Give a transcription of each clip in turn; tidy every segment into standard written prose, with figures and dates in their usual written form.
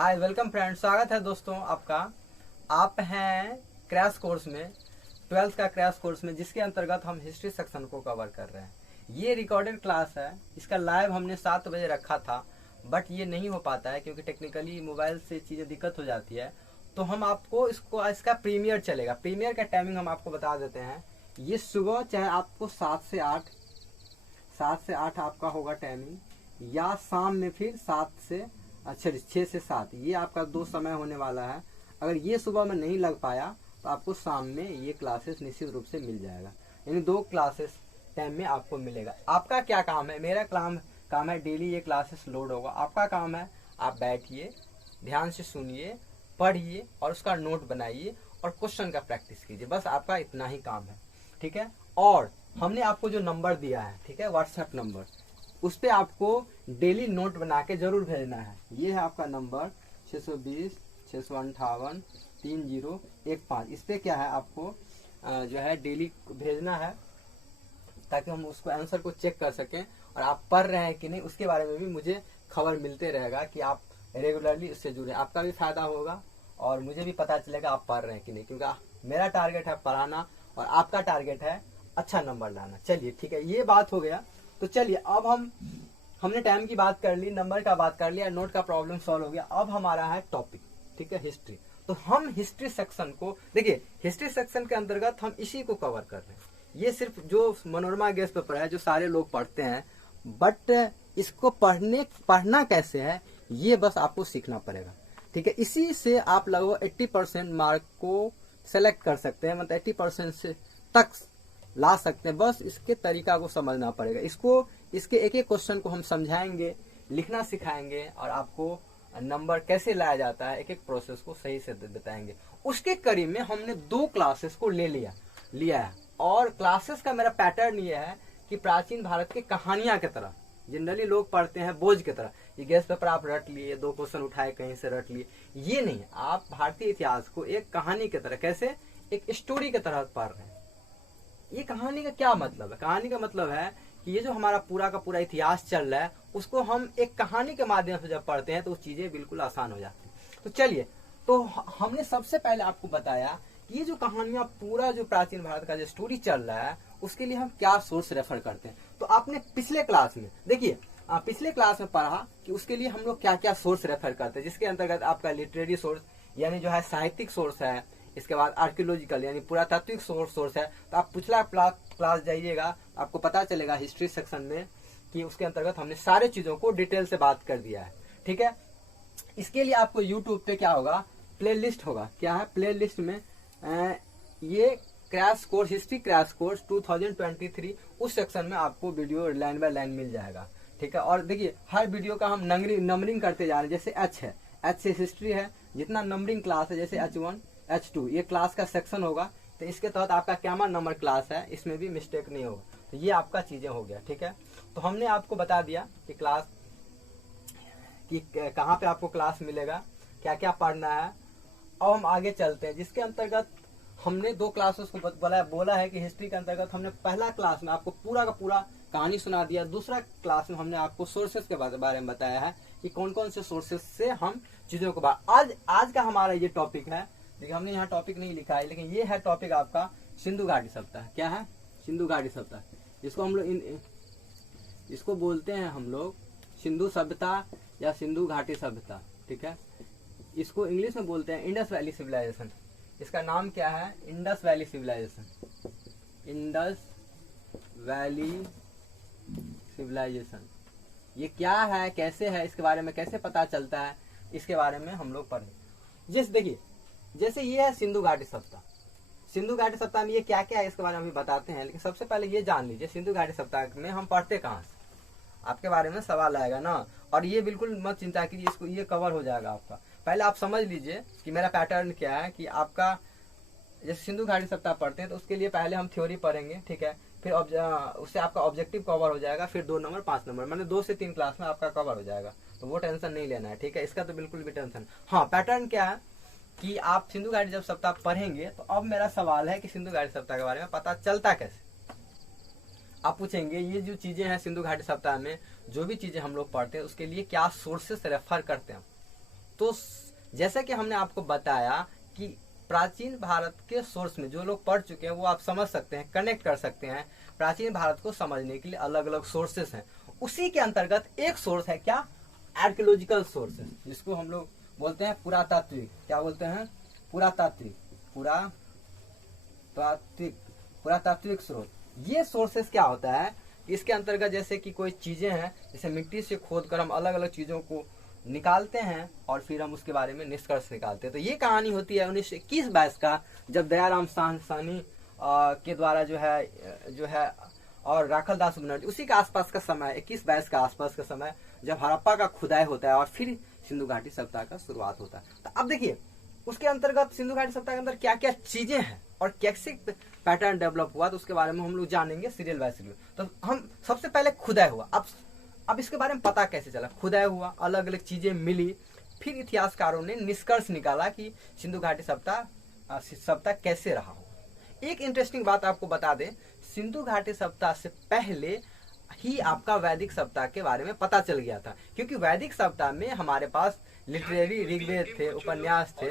Hi welcome friend, स्वागत है दोस्तों आपका। आप हैं क्रैश कोर्स में, 12th का क्रैश कोर्स में, जिसके अंतर्गत हम हिस्ट्री सेक्शन को कवर कर रहे हैं। ये रिकॉर्डेड क्लास है। इसका लाइव हमने 7 बजे रखा था, बट ये नहीं हो पाता है क्योंकि टेक्निकली मोबाइल से चीज़ें दिक्कत हो जाती है। तो हम आपको इसका प्रीमियर चलेगा। प्रीमियर का टाइमिंग हम आपको बता देते हैं। ये सुबह चाहे आपको 7 से 8 आपका होगा टाइमिंग, या शाम में फिर 6 से 7, ये आपका 2 समय होने वाला है। अगर ये सुबह में नहीं लग पाया तो आपको शाम में ये क्लासेस निश्चित रूप से मिल जाएगा। यानी 2 क्लासेस टाइम में आपको मिलेगा। आपका क्या काम है? मेरा काम है डेली ये क्लासेस लोड होगा। आपका काम है आप बैठिए, ध्यान से सुनिए, पढ़िए और उसका नोट बनाइए और क्वेश्चन का प्रैक्टिस कीजिए। बस आपका इतना ही काम है, ठीक है। और हमने आपको जो नंबर दिया है, ठीक है, व्हाट्सएप नंबर, उस पर आपको डेली नोट बना के जरूर भेजना है। ये है आपका नंबर 620 658 3015। इस पे क्या है आपको जो है डेली भेजना है, ताकि हम उसको आंसर को चेक कर सकें और आप पढ़ रहे हैं कि नहीं उसके बारे में भी मुझे खबर मिलते रहेगा कि आप रेगुलरली उससे जुड़े। आपका भी फायदा होगा और मुझे भी पता चलेगा आप पढ़ रहे हैं कि नहीं, क्योंकि मेरा टारगेट है पढ़ाना और आपका टारगेट है अच्छा नंबर लाना। चलिए ठीक है, ये बात हो गया। तो चलिए अब हमने टाइम की बात कर ली, नंबर का बात कर लिया, नोट का प्रॉब्लम सॉल्व हो गया। अब हमारा है टॉपिक, ठीक है, हिस्ट्री। तो हम हिस्ट्री सेक्शन को देखिए, हिस्ट्री सेक्शन के अंतर्गत हम इसी को कवर कर रहे हैं। ये सिर्फ जो मनोरमा गेस्ट पेपर है जो सारे लोग पढ़ते हैं, बट इसको पढ़ना कैसे है ये बस आपको सीखना पड़ेगा, ठीक है। इसी से आप लगभग 80% मार्क को सेलेक्ट कर सकते हैं, मतलब 80% से तक ला सकते हैं। बस इसके तरीका को समझना पड़ेगा। इसके एक एक क्वेश्चन को हम समझाएंगे, लिखना सिखाएंगे और आपको नंबर कैसे लाया जाता है एक एक प्रोसेस को सही से बताएंगे। उसके करीब में हमने 2 क्लासेस को ले लिया है। और क्लासेस का मेरा पैटर्न ये है कि प्राचीन भारत की कहानियां की तरह जनरली लोग पढ़ते हैं बोझ की तरह, ये गेस्ट पेपर आप रट लिए, 2 क्वेश्चन उठाए कहीं से रट लिए, ये नहीं। आप भारतीय इतिहास को एक कहानी की तरह, कैसे एक स्टोरी की तरह पढ़ रहे हैं। ये कहानी का क्या मतलब है? कहानी का मतलब है कि ये जो हमारा पूरा का पूरा इतिहास चल रहा है उसको हम एक कहानी के माध्यम से जब पढ़ते हैं तो चीजें बिल्कुल आसान हो जाती हैं। तो चलिए, तो हमने सबसे पहले आपको बताया कि ये जो कहानियां, पूरा जो प्राचीन भारत का जो स्टोरी चल रहा है उसके लिए हम क्या सोर्स रेफर करते हैं। तो आपने पिछले क्लास में देखिए, पिछले क्लास में पढ़ा कि उसके लिए हम लोग क्या क्या सोर्स रेफर करते हैं, जिसके अंतर्गत आपका लिटरेरी सोर्स यानी जो है साहित्यिक सोर्स है, इसके बाद आर्कियोलॉजिकल यानी पुरातात्विक सोर्स है। तो आप पिछला क्लास जाइएगा, आपको पता चलेगा हिस्ट्री सेक्शन में कि उसके अंतर्गत हमने सारे चीजों को डिटेल से बात कर दिया है, ठीक है। इसके लिए आपको यूट्यूब पे क्या होगा, प्लेलिस्ट होगा। क्या है प्लेलिस्ट में? ये crash course, history crash course 2023, उस सेक्शन में आपको वीडियो लाइन बाय लाइन मिल जाएगा, ठीक है। और देखिए, हर वीडियो का हम नंबरिंग करते जा रहे हैं। जैसे एच है, एच से हिस्ट्री है, जितना नंबरिंग क्लास है, जैसे H1 H2 ये क्लास का सेक्शन होगा, तो इसके तहत आपका क्या नंबर क्लास है, इसमें भी मिस्टेक नहीं होगा। तो ये आपका चीजें हो गया, ठीक है। तो हमने आपको बता दिया कि क्लास कि कहाँ पे आपको क्लास मिलेगा, क्या क्या पढ़ना है। अब हम आगे चलते हैं, जिसके अंतर्गत हमने 2 क्लासेस को बोला है कि हिस्ट्री के अंतर्गत हमने पहला क्लास में आपको पूरा का पूरा कहानी सुना दिया। दूसरा क्लास में हमने आपको सोर्सेस के बारे में बताया है कि कौन कौन से सोर्सेस से हम चीजों को आज का हमारा ये टॉपिक है। देखिए, हमने यहाँ टॉपिक नहीं लिखा है, लेकिन ये है टॉपिक आपका सिंधु घाटी सप्ताह। क्या है? सिंधु घाटी सप्ताह, जिसको हम लोग इसको बोलते हैं हम लोग सिंधु सभ्यता या सिंधु घाटी सभ्यता, ठीक है। इसको इंग्लिश में बोलते हैं इंडस वैली सिविलाइजेशन। इसका नाम क्या है? Indus valley civilisation. Indus valley civilisation ये क्या है, कैसे है, इसके बारे में कैसे पता चलता है, इसके बारे में हम लोग पढ़ें। देखिए, जैसे ये है सिंधु घाटी सप्ताह। सिंधु घाटी सप्ताह में ये क्या क्या है इसके बारे में हम बताते हैं, लेकिन सबसे पहले ये जान लीजिए सिंधु घाटी सप्ताह में हम पढ़ते कहाँ से। आपके बारे में सवाल आएगा ना, और ये बिल्कुल मत चिंता कीजिए, इसको ये कवर हो जाएगा आपका। पहले आप समझ लीजिए कि मेरा पैटर्न क्या है, कि आपका जैसे सिंधु घाटी सप्ताह पढ़ते हैं तो उसके लिए पहले हम थ्योरी पढ़ेंगे, ठीक है। फिर उससे आपका ऑब्जेक्टिव कवर हो जाएगा, फिर 2 नंबर 5 नंबर, मैंने 2 से 3 क्लास में आपका कवर हो जाएगा। तो वो टेंशन नहीं लेना है, ठीक है। इसका तो बिल्कुल भी टेंशन। हाँ, पैटर्न क्या है कि आप सिंधु घाटी जब सप्ताह पढ़ेंगे तो अब मेरा सवाल है कि सिंधु घाटी सप्ताह के बारे में पता चलता कैसे। आप पूछेंगे ये जो चीजें हैं सिंधु घाटी सप्ताह में, जो भी चीजें हम लोग पढ़ते हैं उसके लिए क्या सोर्सेस रेफर करते हैं। तो जैसे कि हमने आपको बताया कि प्राचीन भारत के सोर्स में जो लोग पढ़ चुके हैं वो आप समझ सकते हैं, कनेक्ट कर सकते हैं। प्राचीन भारत को समझने के लिए अलग अलग सोर्सेस हैं। उसी के अंतर्गत एक सोर्स है क्या, आर्कियोलॉजिकल सोर्सेस, जिसको हम लोग बोलते हैं पुरातात्विक। क्या बोलते हैं, पुरातात्विक, पुरातात्विक स्रोत। ये सोर्सेस क्या होता है, इसके अंतर्गत जैसे कि कोई चीजें हैं, जैसे मिट्टी से खोद कर हम अलग अलग चीजों को निकालते हैं और फिर हम उसके बारे में निष्कर्ष निकालते हैं। तो ये कहानी होती है 1921-22 का, जब दयाराम साहनी के द्वारा जो है और राखल दास बनर्जी, उसी के आसपास का समय, 21-22 का आसपास का समय, जब हड़प्पा का खुदाई होता है और फिर सिंधु घाटी सभ्यता का शुरुआत होता है। तो अब देखिए उसके अंतर्गत सिंधु घाटी सभ्यता के अंदर क्या क्या चीजें हैं और कैसे पैटर्न डेवलप हुआ, तो उसके बारे में हम लोग जानेंगे सीरियल बाय सीरियल। तो हम सबसे पहले खुदाई हुआ। अब इसके बारे में पता कैसे चला, खुदाई हुआ, अलग अलग चीजें मिली, फिर इतिहासकारों ने निष्कर्ष निकाला कि सिंधु घाटी सभ्यता कैसे रहा हो। एक इंटरेस्टिंग बात आपको बता दें, सिंधु घाटी सभ्यता से पहले ही आपका वैदिक सभ्यता के बारे में पता चल गया था, क्योंकि वैदिक सभ्यता में हमारे पास लिटरेरी ऋग्वेद थे, उपन्यास थे,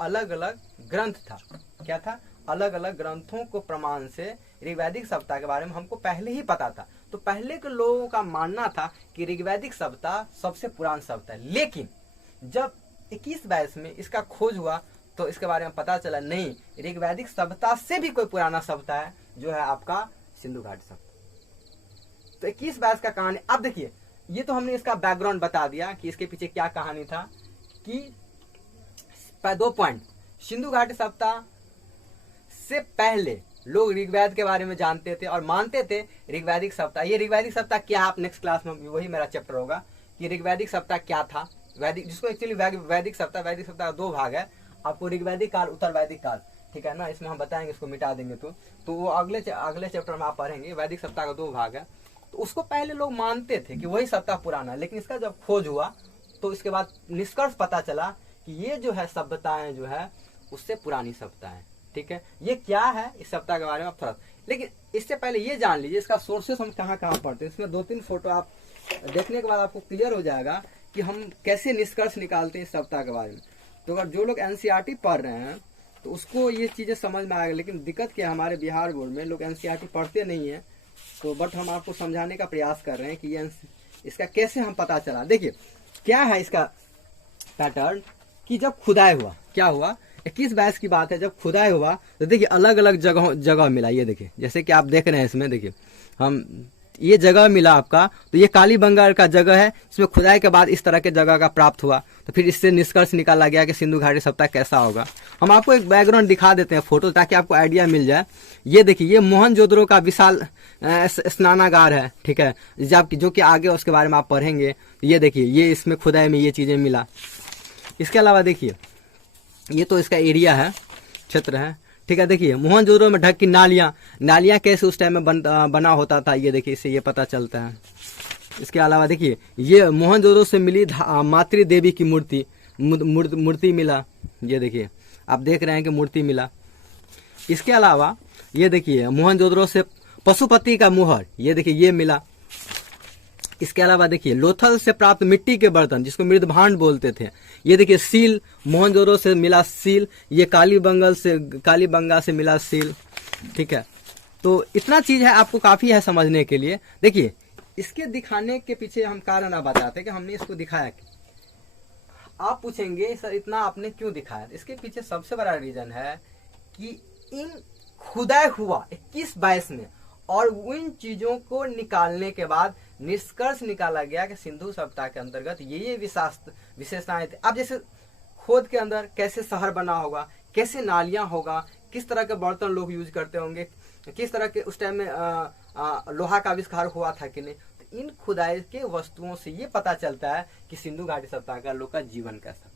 अलग अलग ग्रंथ था। क्या था, अलग अलग ग्रंथों को प्रमाण से ऋग्वैदिक सभ्यता के बारे में हमको पहले ही पता था। तो पहले के लोगों का मानना था कि ऋग्वैदिक सभ्यता सबसे पुरानी सभ्यता है। लेकिन जब 21-22 में इसका खोज हुआ तो इसके बारे में पता चला नहीं, ऋग्वैदिक सभ्यता से भी कोई पुराना सभ्यता है जो है आपका सिंधु घाटी सभ्यता। तो 21-22 का कहानी। अब देखिए, ये तो हमने इसका बैकग्राउंड बता दिया कि इसके पीछे क्या कहानी था। कि 2 पॉइंट, सिंधु घाटी सभ्यता से पहले लोग ऋग्वेद के बारे में जानते थे और मानते थे ऋग्वैदिक सभ्यता। ये ऋग्वैदिक सभ्यता क्या है, आप नेक्स्ट क्लास में, वही मेरा चैप्टर होगा कि ऋग्वैदिक सभ्यता क्या था। वैदिक, जिसको एक्चुअली वैदिक सभ्यता का 2 भाग है, आपको ऋग्वैदिक काल, उत्तर वैदिक काल, ठीक है ना, इसमें हम बताएंगे, इसको मिटा देंगे तो वो अगले चैप्टर में आप पढ़ेंगे। वैदिक सभ्यता का 2 भाग है। तो उसको पहले लोग मानते थे कि वही सभ्यता पुराना है, लेकिन इसका जब खोज हुआ तो इसके बाद निष्कर्ष पता चला कि ये जो है सभ्यताएं जो है उससे पुरानी सभ्यता है। ठीक है, ये क्या है इस सभ्यता के बारे में आप थोड़ा, लेकिन इससे पहले ये जान लीजिए इसका सोर्सेस हम कहाँ कहाँ पढ़ते हैं। इसमें 2-3 फोटो आप देखने के बाद आपको क्लियर हो जाएगा कि हम कैसे निष्कर्ष निकालते हैं इस सभ्यता के बारे में। तो अगर जो लोग एनसीईआरटी पढ़ रहे हैं तो उसको ये चीजें समझ में आएगा। लेकिन दिक्कत क्या है, हमारे बिहार बोर्ड में लोग एनसीईआरटी पढ़ते नहीं है, तो बट हम आपको समझाने का प्रयास कर रहे हैं कि ये इसका कैसे हम पता चला। देखिए क्या है इसका पैटर्न, कि जब खुदाई हुआ, क्या हुआ, 21-22 की बात है, जब खुदाई हुआ तो देखिए अलग अलग जगह मिला। ये देखिए जैसे कि आप देख रहे हैं इसमें, देखिए हम ये जगह मिला आपका, तो ये काली बंगाल का जगह है, इसमें खुदाई के बाद इस तरह के जगह का प्राप्त हुआ। तो फिर इससे निष्कर्ष निकाला गया कि सिंधु घाटी सभ्यता कैसा होगा। हम आपको एक बैकग्राउंड दिखा देते हैं फोटो, ताकि आपको आइडिया मिल जाए। ये देखिए, ये मोहनजोदड़ो का विशाल स्नानागार है, ठीक है, जो कि आगे उसके बारे में आप पढ़ेंगे। ये देखिए, ये इसमें खुदाई में ये चीजें मिला। इसके अलावा देखिए, ये तो इसका एरिया है, क्षेत्र है, ठीक है। देखिए मोहनजोदड़ो में ढक की नालियां कैसे उस टाइम में बना होता था, ये देखिए, इससे ये पता चलता है। इसके अलावा देखिए, ये मोहनजोदड़ो से मिली मातृ देवी की मूर्ति मिला। ये देखिए, आप देख रहे हैं कि मूर्ति मिला। इसके अलावा ये देखिए, मोहनजोदड़ो से पशुपति का मुहर, ये देखिए, ये मिला। इसके अलावा देखिए, लोथल से प्राप्त मिट्टी के बर्तन, जिसको मृद भांड बोलते थे। ये देखिए सील, मोहनजोदड़ो से मिला सील। ये कालीबंगा से मिला सील, ठीक है। तो इतना चीज है, आपको काफी है समझने के लिए। देखिए इसके दिखाने के पीछे हम कारण आप बताते हैं कि हमने इसको दिखाया। आप पूछेंगे सर इतना आपने क्यों दिखाया, इसके पीछे सबसे बड़ा रीजन है कि इन खुदाई हुआ 21-22 में, और उन चीजों को निकालने के बाद निष्कर्ष निकाला गया कि सिंधु सभ्यता के अंतर्गत ये विशेषताएं थे। अब जैसे खोद के अंदर कैसे शहर बना होगा, कैसे नालियां होगा, किस तरह के बर्तन लोग यूज करते होंगे, किस तरह के उस टाइम में लोहा का आविष्कार हुआ था कि नहीं। तो इन खुदाई के वस्तुओं से ये पता चलता है कि सिंधु घाटी सभ्यता का लोग का जीवन कैसा,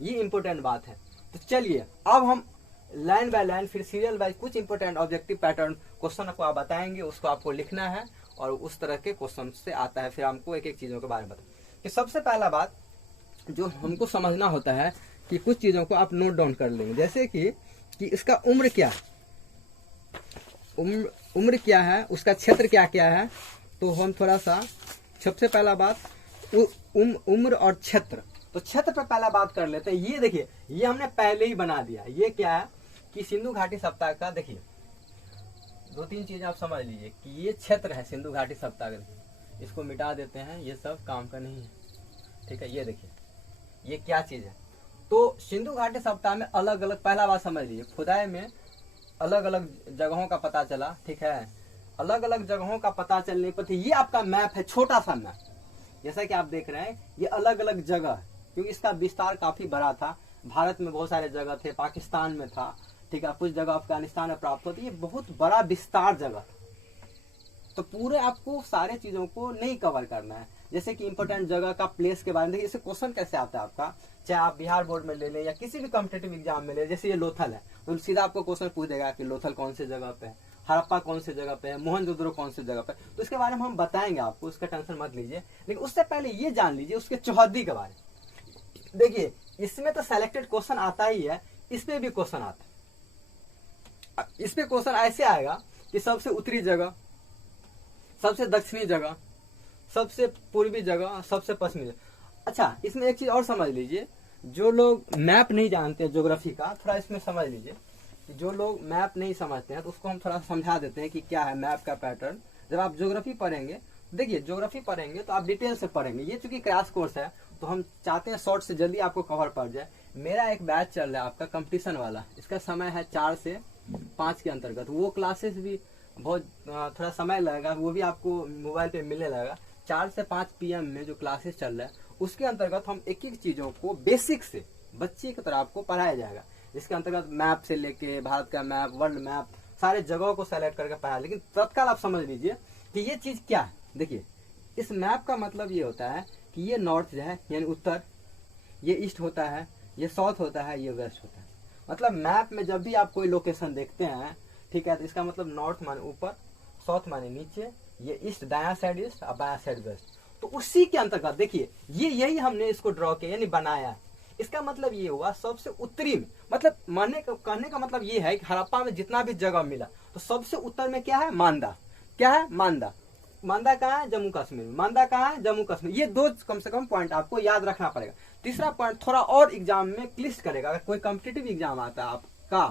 ये इंपॉर्टेंट बात है। तो चलिए अब हम लाइन बाय लाइन, फिर सीरियल बाय कुछ इंपॉर्टेंट ऑब्जेक्टिव पैटर्न क्वेश्चन आपको आप बताएंगे, उसको आपको लिखना है और उस तरह के क्वेश्चन से आता है। फिर हमको एक एक चीजों के बारे में बताएं। कि सबसे पहला बात जो हमको समझना होता है कि कुछ चीजों को आप नोट डाउन कर लेंगे, जैसे कि इसका उम्र क्या है, उम्र क्या है, उसका क्षेत्र क्या क्या है। तो हम थोड़ा सा, सबसे पहला बात उम्र और क्षेत्र, तो क्षेत्र पे पहला बात कर लेते हैं। ये देखिए, ये हमने पहले ही बना दिया। ये क्या है कि सिंधु घाटी सप्ताह का, देखिए 2-3 चीज आप समझ लीजिए कि ये क्षेत्र है सिंधु घाटी सप्ताह का। इसको मिटा देते हैं, ये सब काम का नहीं है, ठीक है। ये देखिए ये क्या चीज है। तो सिंधु घाटी सप्ताह में अलग अलग, पहला बात समझ लीजिए, खुदाई में अलग अलग जगहों का पता चला, ठीक है। अलग अलग जगहों का पता चलने पर ये आपका मैप है, छोटा सा मैप, जैसा कि आप देख रहे हैं। ये अलग अलग जगह, क्योंकि इसका विस्तार काफी बड़ा था। भारत में बहुत सारे जगह थे, पाकिस्तान में था, ठीक है, कुछ जगह अफगानिस्तान में प्राप्त होती। ये बहुत बड़ा विस्तार जगह, तो पूरे आपको सारे चीजों को नहीं कवर करना है। जैसे कि इंपोर्टेंट जगह का प्लेस के बारे में देखिए, इसे क्वेश्चन कैसे आता है आपका, चाहे आप बिहार बोर्ड में ले लें या किसी भी कॉम्पिटेटिव एग्जाम में ले। जैसे ये लोथल है, तो सीधा आपको क्वेश्चन पूछ देगा कि लोथल कौन से जगह पे है, हड़प्पा कौन से जगह पे है, मोहनजोदड़ो कौन से जगह पे। तो इसके बारे में हम बताएंगे आपको, उसका टेंशन मत लीजिए। लेकिन उससे पहले ये जान लीजिए उसके चौहद्दी के बारे में। देखिए इसमें तो सेलेक्टेड क्वेश्चन आता ही है, इस पे भी क्वेश्चन आता है। इस पे क्वेश्चन ऐसे आएगा कि सबसे उत्तरी जगह, सबसे दक्षिणी जगह, सबसे पूर्वी जगह, सबसे पश्चिमी जगह। अच्छा, इसमें एक चीज और समझ लीजिए, जो लोग मैप नहीं जानते ज्योग्राफी का, थोड़ा इसमें समझ लीजिए। जो लोग मैप नहीं समझते हैं तो उसको हम थोड़ा समझा देते हैं कि क्या है मैप का पैटर्न। जब आप ज्योग्राफी पढ़ेंगे, देखिए ज्योग्राफी पढ़ेंगे तो आप डिटेल से पढ़ेंगे। ये चूंकि क्रैश कोर्स है तो हम चाहते हैं शॉर्ट से जल्दी आपको कवर पड़ जाए। मेरा एक बैच चल रहा है आपका कंपटीशन वाला, इसका समय है 4 से 5 के अंतर्गत। वो क्लासेस भी बहुत थोड़ा समय लगेगा, वो भी आपको मोबाइल पे मिलने लगेगा। 4 से 5 PM में जो क्लासेस चल रहा है उसके अंतर्गत हम एक एक चीजों को बेसिक से बच्चे की तरह आपको पढ़ाया जाएगा। जिसके अंतर्गत मैप से लेके भारत का मैप, वर्ल्ड मैप, सारे जगहों को सेलेक्ट करके पढ़ाया। लेकिन तत्काल आप समझ लीजिए कि ये चीज क्या है। देखिए इस मैप का मतलब ये होता है कि ये नॉर्थ जो है यानी उत्तर, ये ईस्ट होता है, ये साउथ होता है, ये वेस्ट होता है। मतलब मैप में जब भी आप कोई लोकेशन देखते हैं, ठीक है, तो इसका मतलब नॉर्थ माने ऊपर, साउथ माने नीचे, ये ईस्ट दायां साइड ईस्ट और बायां साइड वेस्ट। तो उसी के अंतर्गत देखिए ये यही हमने इसको ड्रॉ किया यानी बनाया। इसका मतलब ये हुआ सबसे उत्तरी में, मतलब कहने का मतलब ये है कि हड़प्पा में जितना भी जगह मिला तो सबसे उत्तर में क्या है, मांदा। क्या है, मांदा। मांदा कहाँ है, जम्मू कश्मीर में। मांदा कहाँ है, जम्मू कश्मीर। ये 2 कम से कम पॉइंट आपको याद रखना पड़ेगा। तीसरा पॉइंट थोड़ा और एग्जाम में क्लिस्ट करेगा। अगर कोई कॉम्पिटेटिव एग्जाम आता है आपका,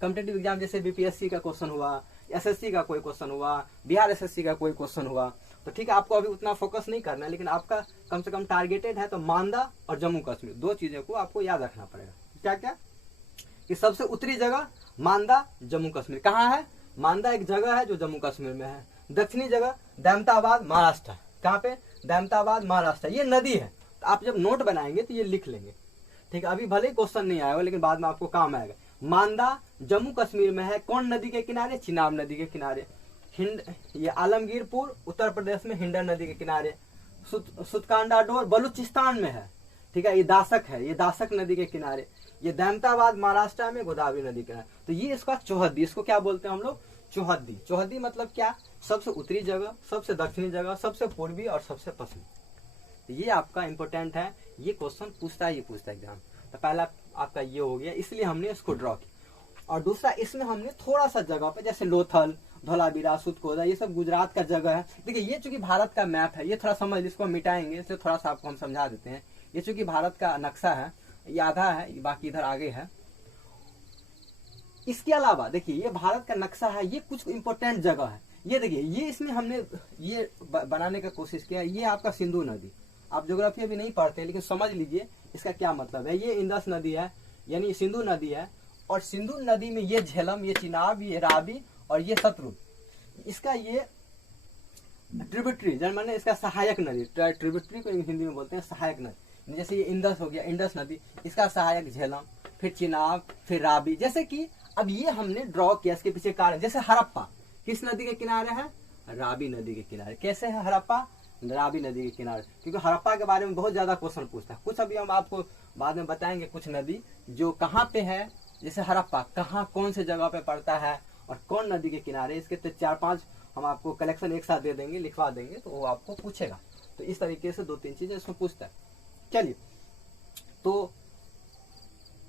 कॉम्पिटेटिव एग्जाम जैसे बीपीएससी का क्वेश्चन हुआ, एसएससी का कोई क्वेश्चन हुआ, बिहार एसएससी का कोई क्वेश्चन हुआ, तो ठीक है आपको अभी उतना फोकस नहीं करना है, लेकिन आपका कम से कम टारगेटेड है तो मांदा और जम्मू कश्मीर 2 चीजों को आपको याद रखना पड़ेगा। क्या क्या, कि सबसे उत्तरी जगह मांदा, जम्मू कश्मीर। कहाँ है, मांदा एक जगह है जो जम्मू कश्मीर में है। दक्षिणी जगह दमताबाद महाराष्ट्र। कहाँ पे, दमताबाद महाराष्ट्र। ये नदी है, तो आप जब नोट बनाएंगे तो ये लिख लेंगे, ठीक है। अभी भले ही क्वेश्चन नहीं आएगा लेकिन बाद में आपको काम आएगा। मांदा जम्मू कश्मीर में है, कौन नदी के किनारे, चिनाब नदी के किनारे। ये आलमगीरपुर उत्तर प्रदेश में हिंडन नदी के किनारे। सुतकांडाडोर बलूचिस्तान में है, ठीक है। ये दासक है, ये दासक नदी के किनारे। ये दमताबाद महाराष्ट्र में गोदावरी नदी के किनारे। तो ये इसका चौहद्दी, इसको क्या बोलते हैं हम लोग, चौहद्दी। चौहद्दी मतलब क्या, सबसे उत्तरी जगह, सबसे दक्षिणी जगह, सबसे पूर्वी और सबसे पश्चिमी। तो ये आपका इंपोर्टेंट है, ये क्वेश्चन पूछता है एग्जाम। तो पहला आपका ये हो गया, इसलिए हमने इसको ड्रॉ किया। और दूसरा इसमें हमने थोड़ा सा जगह पे, जैसे लोथल, धौलावीरा, सुतकोदा, ये सब गुजरात का जगह है। देखिए ये चूंकि भारत का मैप है, ये थोड़ा समझ, इसको मिटाएंगे, इसलिए थोड़ा सा आपको हम समझा देते हैं। ये चूंकि भारत का नक्शा है, ये आधा है, बाकी इधर आगे है। इसके अलावा देखिए ये भारत का नक्शा है, ये कुछ इंपोर्टेंट जगह है। ये देखिए ये इसमें हमने ये बनाने का कोशिश किया। ये आपका सिंधु नदी, आप ज्योग्राफी अभी नहीं पढ़ते लेकिन समझ लीजिए इसका क्या मतलब है। ये इंदस नदी है यानी सिंधु नदी है, और सिंधु नदी में ये झेलम, ये चिनाब, ये रावी और ये शत्रुघ्न, इसका ये ट्रिब्यूटरी जर्मन है, इसका सहायक नदी। ट्रिब्यूटरी को हिंदी में बोलते हैं सहायक नदी। जैसे ये इंदस हो गया, इंडस नदी, इसका सहायक झेलम, फिर चिनाब, फिर रावी। जैसे कि अब ये हमने ड्रॉ किया, इसके पीछे कारण, जैसे हड़प्पा किस नदी के किनारे है, रावी नदी के किनारे। कैसे है हड़प्पा, रावी नदी के किनारे, क्योंकि हड़प्पा के बारे में बहुत ज्यादा क्वेश्चन पूछता है। कुछ अभी हम आपको बाद में बताएंगे, कुछ नदी जो कहाँ पे है, जैसे हड़प्पा कहाँ कौन से जगह पे पड़ता है और कौन नदी के किनारे, इसके तो 4-5 हम आपको कलेक्शन एक साथ दे देंगे, लिखवा देंगे, तो वो आपको पूछेगा। तो इस तरीके से 2-3 चीजें इसमें पूछता है। चलिए, तो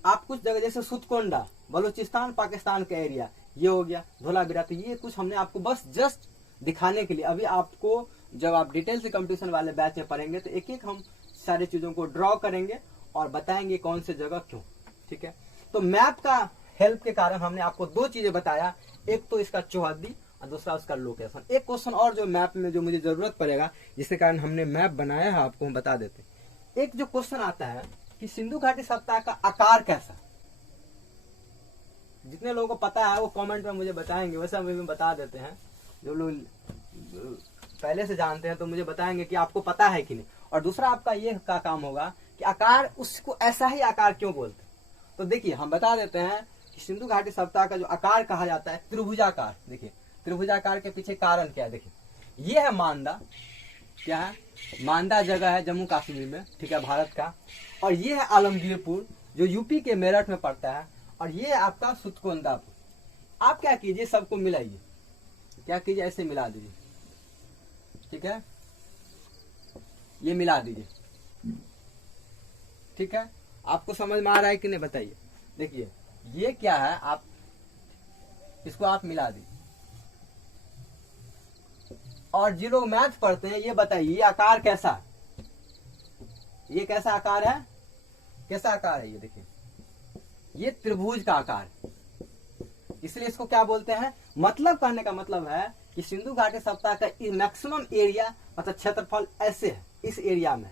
आप कुछ जगह जैसे सुतकोंडा, बलूचिस्तान पाकिस्तान का एरिया, ये हो गया। धौलावीरा, तो ये कुछ हमने आपको बस जस्ट दिखाने के लिए। अभी आपको जब आप डिटेल से कंपटीशन वाले बैच में पढ़ेंगे तो एक एक हम सारी चीजों को ड्रॉ करेंगे और बताएंगे कौन से जगह क्यों। ठीक है, तो मैप का हेल्प के कारण हमने आपको दो चीजें बताया, एक तो इसका चौहद्दी और दूसरा उसका लोकेशन। एक क्वेश्चन और जो मैप में जो मुझे जरूरत पड़ेगा, जिसके कारण हमने मैप बनाया है, आपको हम बता देते हैं। एक जो क्वेश्चन आता है कि सिंधु घाटी सप्ताह का आकार कैसा, जितने लोगों को पता है वो कमेंट में मुझे बताएंगे, वैसे हम भी बता देते हैं। जो लोग पहले से जानते हैं तो मुझे बताएंगे कि आपको पता है कि नहीं। और दूसरा आपका ये का काम होगा कि आकार, उसको ऐसा ही आकार क्यों बोलते हैं। तो देखिए हम बता देते हैं कि सिंधु घाटी सप्ताह का जो आकार कहा जाता है त्रिभुजाकार। देखिए त्रिभुजाकार के पीछे कारण क्या है, देखिए ये है मांदा, क्या है, मांदा जगह है जम्मू कश्मीर में, ठीक है, भारत का। और ये है आलमगीरपुर जो यूपी के मेरठ में पड़ता है। और ये है आपका सुतकोंदापुर। आप क्या कीजिए, सबको मिलाइए, क्या कीजिए, ऐसे मिला दीजिए, ठीक है, ये मिला दीजिए। ठीक है, आपको समझ में आ रहा है कि नहीं बताइए। देखिए ये क्या है, आप इसको आप मिला दीजिए। और जो लोग मैथ पढ़ते हैं ये बताइए ये आकार कैसा है, ये कैसा आकार है, कैसा आकार है ये। देखिए ये त्रिभुज का आकार है, इसलिए इसको क्या बोलते हैं। मतलब कहने का मतलब है कि सिंधु घाटी सप्ताह का मैक्सिमम एरिया मतलब क्षेत्रफल ऐसे है इस एरिया में,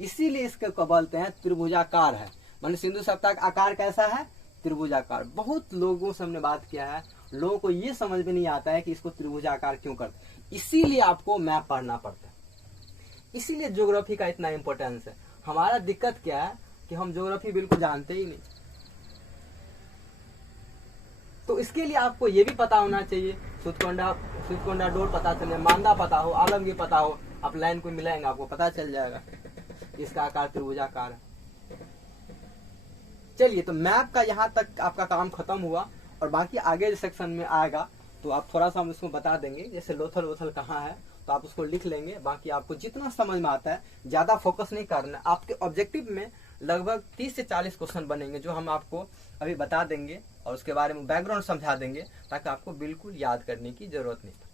इसीलिए इसको बोलते हैं त्रिभुजाकार है। माने सिंधु सप्ताह का आकार कैसा है, त्रिभुजाकार। बहुत लोगों से हमने बात किया है, लोगों को ये समझ में नहीं आता है कि इसको त्रिभुजाकार क्यों करते, इसीलिए आपको मैप पढ़ना पड़ता है। इसीलिए ज्योग्राफी का इतना इंपॉर्टेंस है। हमारा दिक्कत क्या है कि हम ज्योग्राफी बिल्कुल जानते ही नहीं। तो इसके लिए आपको ये भी पता होना चाहिए, सुतकोंडा डोर पता चले, मांदा पता हो, आलमगीर पता हो, आप लाइन को मिलाएंगे आपको पता चल जाएगा इसका आकार त्रिभुजाकार है। चलिए तो मैप का यहाँ तक आपका काम खत्म हुआ, और बाकी आगे सेक्शन में आएगा तो आप थोड़ा सा हम इसको बता देंगे, जैसे लोथल वोथल कहाँ है तो आप उसको लिख लेंगे। बाकी आपको जितना समझ में आता है, ज्यादा फोकस नहीं करना। आपके ऑब्जेक्टिव में लगभग 30 से 40 क्वेश्चन बनेंगे जो हम आपको अभी बता देंगे और उसके बारे में बैकग्राउंड समझा देंगे, ताकि आपको बिल्कुल याद करने की जरूरत नहीं पड़े।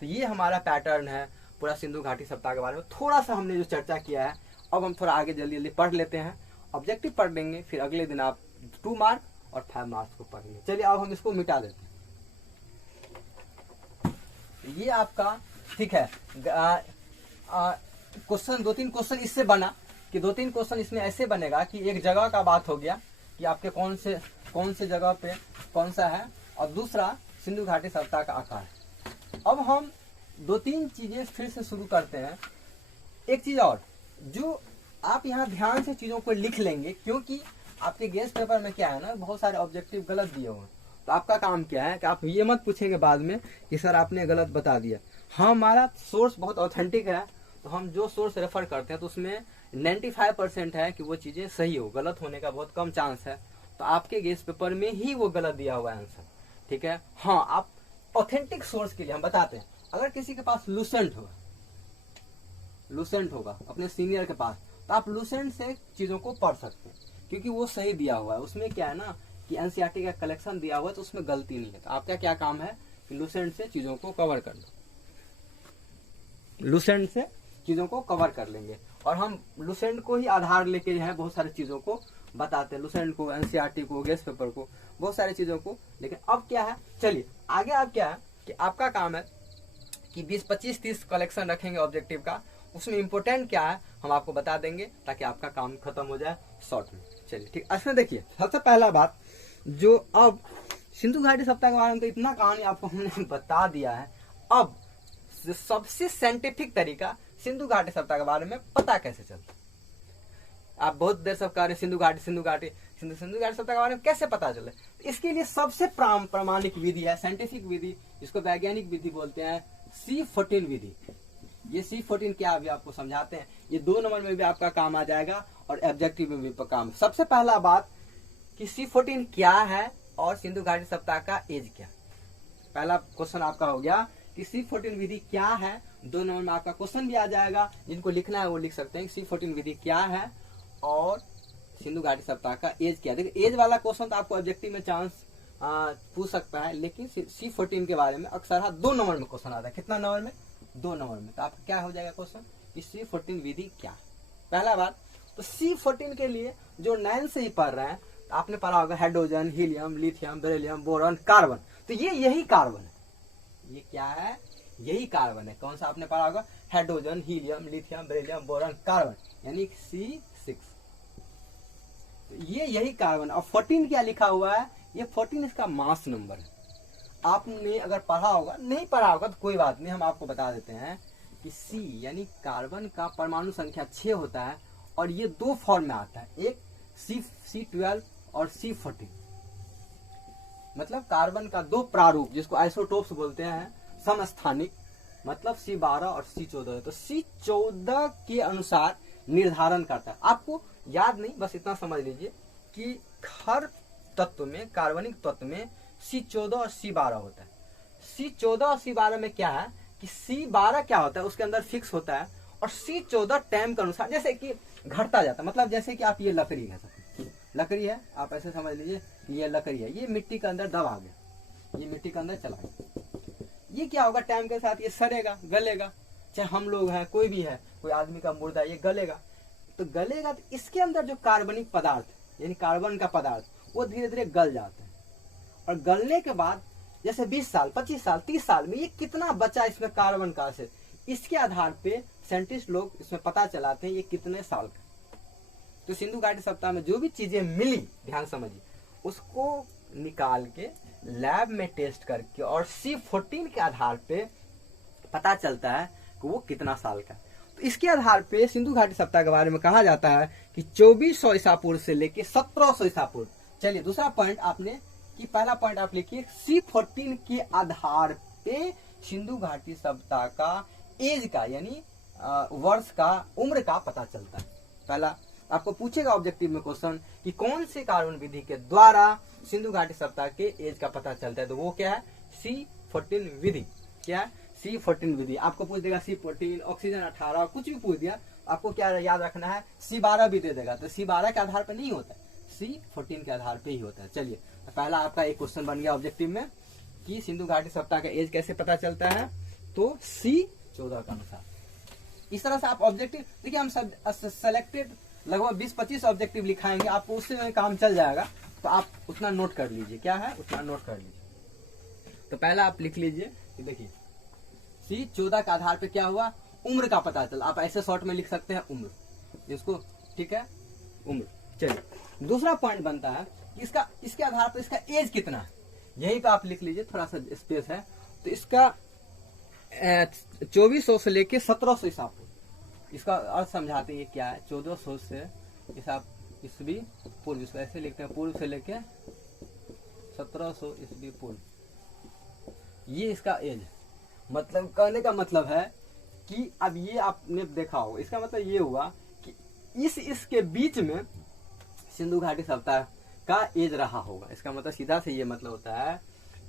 तो ये हमारा पैटर्न है पूरा सिंधु घाटी सप्ताह के बारे में। थोड़ा सा हमने जो चर्चा किया है, अब हम थोड़ा आगे जल्दी जल्दी पढ़ लेते हैं। ऑब्जेक्टिव पढ़ लेंगे, फिर अगले दिन आप 2 मार्क और 5 मार्क्स को पढ़ लेंगे। चलिए अब हम इसको मिटा देते हैं। ये आपका ठीक है क्वेश्चन, 2-3 क्वेश्चन इससे बना कि 2-3 क्वेश्चन इसमें ऐसे बनेगा कि एक जगह का बात हो गया कि आपके कौन से जगह पे कौन सा है, और दूसरा सिंधु घाटी सप्ताह का आकार है। अब हम 2-3 चीजें फिर से शुरू करते हैं। एक चीज और जो आप यहाँ ध्यान से चीजों को लिख लेंगे, क्योंकि आपके गेस्ट पेपर में क्या है ना, बहुत सारे ऑब्जेक्टिव गलत दिए हुए हैं। तो आपका काम क्या है कि आप ये मत पूछेंगे बाद में कि सर आपने गलत बता दिया। हाँ, हमारा सोर्स बहुत ऑथेंटिक है, तो हम जो सोर्स रेफर करते हैं तो उसमें 95% है कि वो चीजें सही हो, गलत होने का बहुत कम चांस है। तो आपके गेस्ट पेपर में ही वो गलत दिया हुआ है आंसर, ठीक है। हाँ, आप ऑथेंटिक सोर्स के लिए हम बताते हैं, अगर किसी के पास लूसेंट होगा अपने सीनियर के पास, तो आप लूसेंट से चीजों को पढ़ सकते हैं, क्योंकि वो सही दिया हुआ है। उसमें क्या है ना कि एनसीईआरटी का कलेक्शन दिया हुआ है, तो उसमें गलती नहीं है। तो आपका क्या काम है कि लूसेंट से चीजों को कवर कर लो, लूसेंट से चीजों को कवर कर लेंगे। और हम लूसेंट को ही आधार लेके जो है बहुत सारी चीजों को बताते हैं, लूसेंट को, एनसीईआरटी को, गेस्ट पेपर को, बहुत सारी चीजों को। लेकिन अब क्या है, चलिए आगे अब क्या है कि आपका काम है कि 20, 25, 30 कलेक्शन रखेंगे ऑब्जेक्टिव का। उसमें इंपोर्टेंट क्या है हम आपको बता देंगे, ताकि आपका काम खत्म हो जाए शॉर्ट में। चलिए ठीक, इसमें देखिए सबसे पहला बात, जो अब सिंधु घाटी सप्ताह के बारे में तो इतना कहानी आपको हमने बता दिया है। अब सबसे साइंटिफिक तरीका सिंधु घाटी सप्ताह के बारे में पता कैसे चलता। आप बहुत देर सब कह रहे सिंधु घाटी सप्ताह के बारे में कैसे पता चले। इसके लिए सबसे प्रामाणिक विधि है, साइंटिफिक विधि, जिसको वैज्ञानिक विधि बोलते हैं, C14 विधि। ये C14 क्या अभी आपको समझाते हैं। ये 2 नंबर में भी आपका काम आ जाएगा और ऑब्जेक्टिव में भी काम। सबसे पहला बात कि C14 क्या है और सिंधु घाटी सप्ताह का एज क्या। पहला क्वेश्चन आपका हो गया कि C14 विधि क्या है। 2 नंबर में आपका क्वेश्चन भी आ जाएगा, जिनको लिखना है वो लिख सकते हैं। C14 विधि क्या है और सिंधु घाटी सप्ताह का एज क्या। देखिए एज वाला क्वेश्चन तो आपको ऑब्जेक्टिव में चांस पूछ सकता है, लेकिन C14 के बारे में अक्सर 2 नंबर में क्वेश्चन आता है। कितना नंबर में? 2 नंबर में। तो आपका क्या हो जाएगा क्वेश्चन कि C14 विधि क्या है, पहला बात। तो C14 के लिए जो 9 से ही पढ़ रहे हैं, तो आपने पढ़ा होगा hydrogen, helium, lithium, beryllium, boron, carbon. तो ये यही कार्बन है, ये क्या है, यही कार्बन है। कौन सा आपने पढ़ा होगा, hydrogen, helium, lithium, beryllium, boron, carbon, यानी C6। तो ये यही कार्बन। और 14 क्या लिखा हुआ है, ये 14 इसका मास नंबर है। आपने अगर पढ़ा होगा, नहीं पढ़ा होगा तो कोई बात नहीं, हम आपको बता देते हैं कि C यानी कार्बन का परमाणु संख्या 6 होता है, और ये दो फॉर्म में आता है, एक C12 और C14। मतलब कार्बन का दो प्रारूप, जिसको आइसोटोप्स बोलते हैं, समस्थानिक, मतलब C12 और C14 है। तो C14 के अनुसार निर्धारण करता है। आपको याद नहीं, बस इतना समझ लीजिए कि हर तत्व में, कार्बनिक तत्व में C14 और C12 होता है। C14 और C12 में क्या है कि C12 क्या होता है, उसके अंदर फिक्स होता है, और C14 टाइम के अनुसार जैसे कि घटता जाता है। मतलब जैसे कि आप ये लकड़ी है, लकड़ी है, आप ऐसे समझ लीजिए ये लकड़ी है, ये मिट्टी के अंदर दब आ गया, ये मिट्टी के अंदर चला गया, ये क्या होगा, टाइम के साथ ये सड़ेगा, गलेगा। चाहे हम लोग हैं, कोई भी है, कोई आदमी का मुर्दा, ये गलेगा। तो गलेगा तो इसके अंदर जो कार्बनिक पदार्थ यानी कार्बन का पदार्थ, वो धीरे धीरे गल जाता है, और गलने के बाद जैसे 20 साल, 25 साल, 30 साल में ये कितना बचा इसमें कार्बन का से, इसके आधार पे साइंटिस्ट लोग इसमें पता चलाते हैं ये कितने साल का। तो सिंधु घाटी सप्ताह में जो भी चीजें मिली, ध्यान समझिए, उसको निकाल के लैब में टेस्ट करके और C14 के आधार पे पता चलता है कि वो कितना साल का। तो इसके आधार पे सिंधु घाटी सप्ताह के बारे में कहा जाता है कि 2400 ईसा पूर्व से लेके 1700 ईसा पूर्व। चलिए दूसरा पॉइंट आपने, कि पहला पॉइंट आप लिखिए, C14 के आधार पे सिंधु घाटी सप्ताह का एज का यानी वर्ष का, उम्र का पता चलता है। पहला आपको पूछेगा ऑब्जेक्टिव में क्वेश्चन कि कौन से कार्बन विधि के द्वारा सिंधु घाटी सप्ताह के एज का पता चलता है, तो वो क्या है, C14 विधि। क्या है, C14 विधि। आपको पूछ देगा C14, ऑक्सीजन 18, कुछ भी पूछ दिया, आपको क्या याद रखना है, C12 भी दे देगा, तो C12 के आधार पर नहीं होता है, C14 के आधार पे ही होता है। चलिए तो पहला आपका एक क्वेश्चन बन गया ऑब्जेक्टिव में कि सिंधु घाटी सप्ताह का एज कैसे पता चलता है, तो C14 के अनुसार। इस तरह से आप ऑब्जेक्टिव, देखिए हम सब सेलेक्टेड लगभग 20-25 ऑब्जेक्टिव लिखाएंगे, आपको उससे काम चल जाएगा, तो आप उतना नोट कर लीजिए, क्या है उतना नोट कर लीजिए। तो पहला आप लिख लीजिए, देखिए C14 के आधार पे क्या हुआ, उम्र का पता चला। आप ऐसे शॉर्ट में लिख सकते हैं उम्र, इसको, ठीक है, उम्र। चलिए दूसरा पॉइंट बनता है कि इसके आधार पर इसका एज कितना है, यही पे आप लिख लीजिए, थोड़ा सा स्पेस है। तो इसका 2400 से लेके 1700 ईसा पूर्व, इसका अर्थ समझाते हैं ये क्या है। 1400 से ईस्वी पूर्व, इसको ऐसे लिखते हैं, पूर्व से लेके 1700 ईस्वी पूर्व, ये इसका एज। मतलब कहने का मतलब है कि अब ये आपने देखा होगा, इसका मतलब ये हुआ कि इसके बीच में सिंधु घाटी सप्ताह का एज रहा होगा। इसका मतलब सीधा से ये मतलब होता है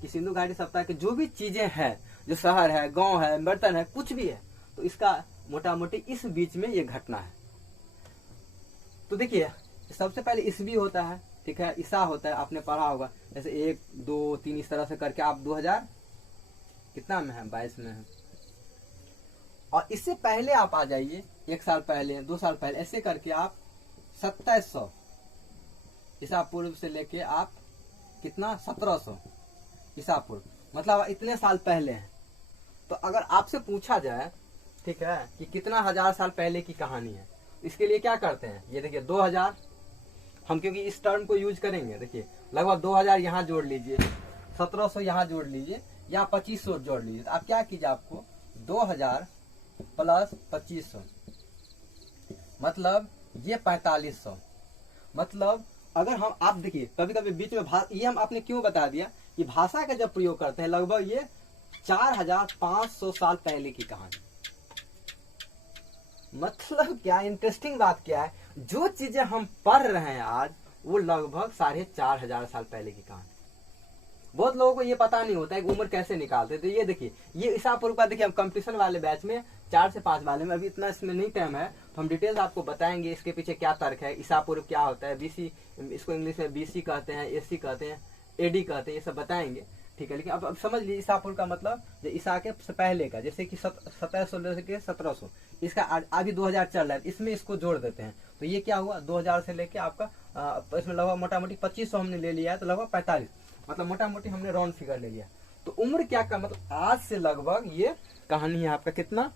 कि सिंधु घाटी सप्ताह के जो भी चीजें हैं, जो शहर है, गांव है, बर्तन है, कुछ भी है, तो इसका मोटा मोटी इस बीच में ये घटना है। तो देखिए सबसे पहले ईस्वी होता है, ठीक है, ईसा होता है, आपने पढ़ा होगा, जैसे 1, 2, 3 इस तरह से करके आप 2000 कितना में है, 22 में है। और इससे पहले आप आ जाइए, 1 साल पहले, 2 साल पहले, ऐसे करके आप 2700 ईसा पूर्व से लेके आप कितना, 1700 ईसा पूर्व, मतलब इतने साल पहले हैं। तो अगर आपसे पूछा जाए, ठीक है, कि कितना हजार साल पहले की कहानी है, इसके लिए क्या करते हैं, ये देखिए 2000, हम क्योंकि इस टर्म को यूज करेंगे, देखिए लगभग 2000 यहाँ जोड़ लीजिए, 1700 यहाँ जोड़ लीजिए, या 2500 जोड़ लीजिए। तो आप क्या कीजिए, आपको 2000 प्लस 2500 मतलब ये 4500। मतलब अगर हम, आप देखिए कभी कभी बीच में ये हम आपने क्यों बता दिया कि भाषा का जब प्रयोग करते हैं, लगभग ये 4500 साल पहले की कहानी। मतलब क्या इंटरेस्टिंग बात क्या है, जो चीजें हम पढ़ रहे हैं आज, वो लगभग 4500 साल पहले की कहानी। बहुत लोगों को ये पता नहीं होता है कि उम्र कैसे निकालते। तो ये देखिए, ये ईसा पूर्व का, देखिए हम कंपटीशन वाले बैच में 4 से 5 वाले में, अभी इतना इसमें नहीं टाइम है, तो हम डिटेल्स आपको बताएंगे इसके पीछे क्या तर्क है, ईसा पूर्व क्या होता है, बीसी, इसको इंग्लिश में बीसी कहते हैं, एसी कहते हैं, एडी कहते हैं, ये सब बताएंगे, ठीक है। लेकिन अब समझ लीजिए ईसा पूर्व का मतलब जो ईसा के पहले का, जैसे कि 1700 से 1700, इसका अभी 2000 चल रहा है, इसमें इसको जोड़ देते हैं, तो ये क्या हुआ 2000 से लेके आपका इसमें लगभग मोटा मोटी 2500 हमने ले लिया है, तो लगभग 45, मतलब मोटा मोटी हमने राउंड फिगर ले लिया। तो उम्र क्या का मतलब आज से लगभग ये कहानी है आपका कितना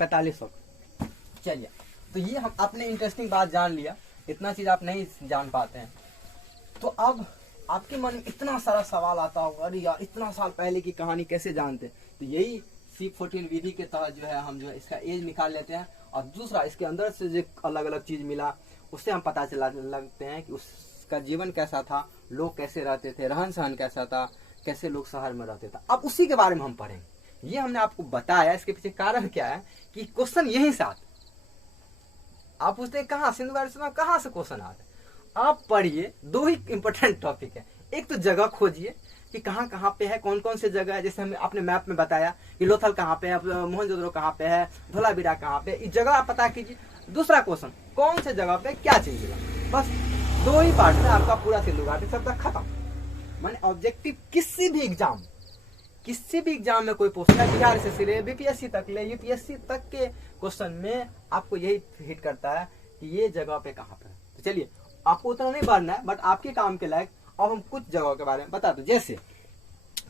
4500। चलिए, तो ये हम अपने इंटरेस्टिंग बात जान लिया, इतना चीज आप नहीं जान पाते हैं। तो अब आपके मन में इतना सारा सवाल आता होगा, अरे यार इतना साल पहले की कहानी कैसे जानते। तो यही C14 विधि के तहत जो है हम जो है इसका एज निकाल लेते हैं, और दूसरा इसके अंदर से जो अलग अलग चीज मिला उससे हम पता चला लगते हैं कि उसका जीवन कैसा था, लोग कैसे रहते थे, रहन सहन कैसा था, कैसे लोग शहर में रहते थे। अब उसी के बारे में हम पढ़ेंगे। ये हमने आपको बताया, इसके पीछे कारण क्या है कि क्वेश्चन यही साथ आप पूछते हैं कहाँ सिंधु घाटी सभ्यता कहाँ से क्वेश्चन आते हैं। आप पढ़िए, दो ही इंपॉर्टेंट टॉपिक है। एक तो जगह खोजिए कि कहाँ कहाँ पे है, कौन कौन से जगह है, जैसे हमने अपने मैप में बताया कि लोथल कहाँ पे है, मोहनजोदड़ो कहाँ पे है, धोलावीरा कहाँ पे, इस जगह आप पता कीजिए। दूसरा क्वेश्चन कौन से जगह पे क्या चीज मिला, बस दो ही पार्ट में आपका पूरा सिंधु घाटी सभ्यता खत्म। माने ऑब्जेक्टिव किसी भी एग्जाम में कोई पूछता है, बिहार से सिरे बीपीएससी तक ले यूपीएससी तक के क्वेश्चन में आपको यही हिट करता है कि ये जगह पे कहाँ पे है। तो चलिए, आपको उतना नहीं पढ़ना है, बट आपके काम के लायक अब हम कुछ जगहों के बारे में बता दो। जैसे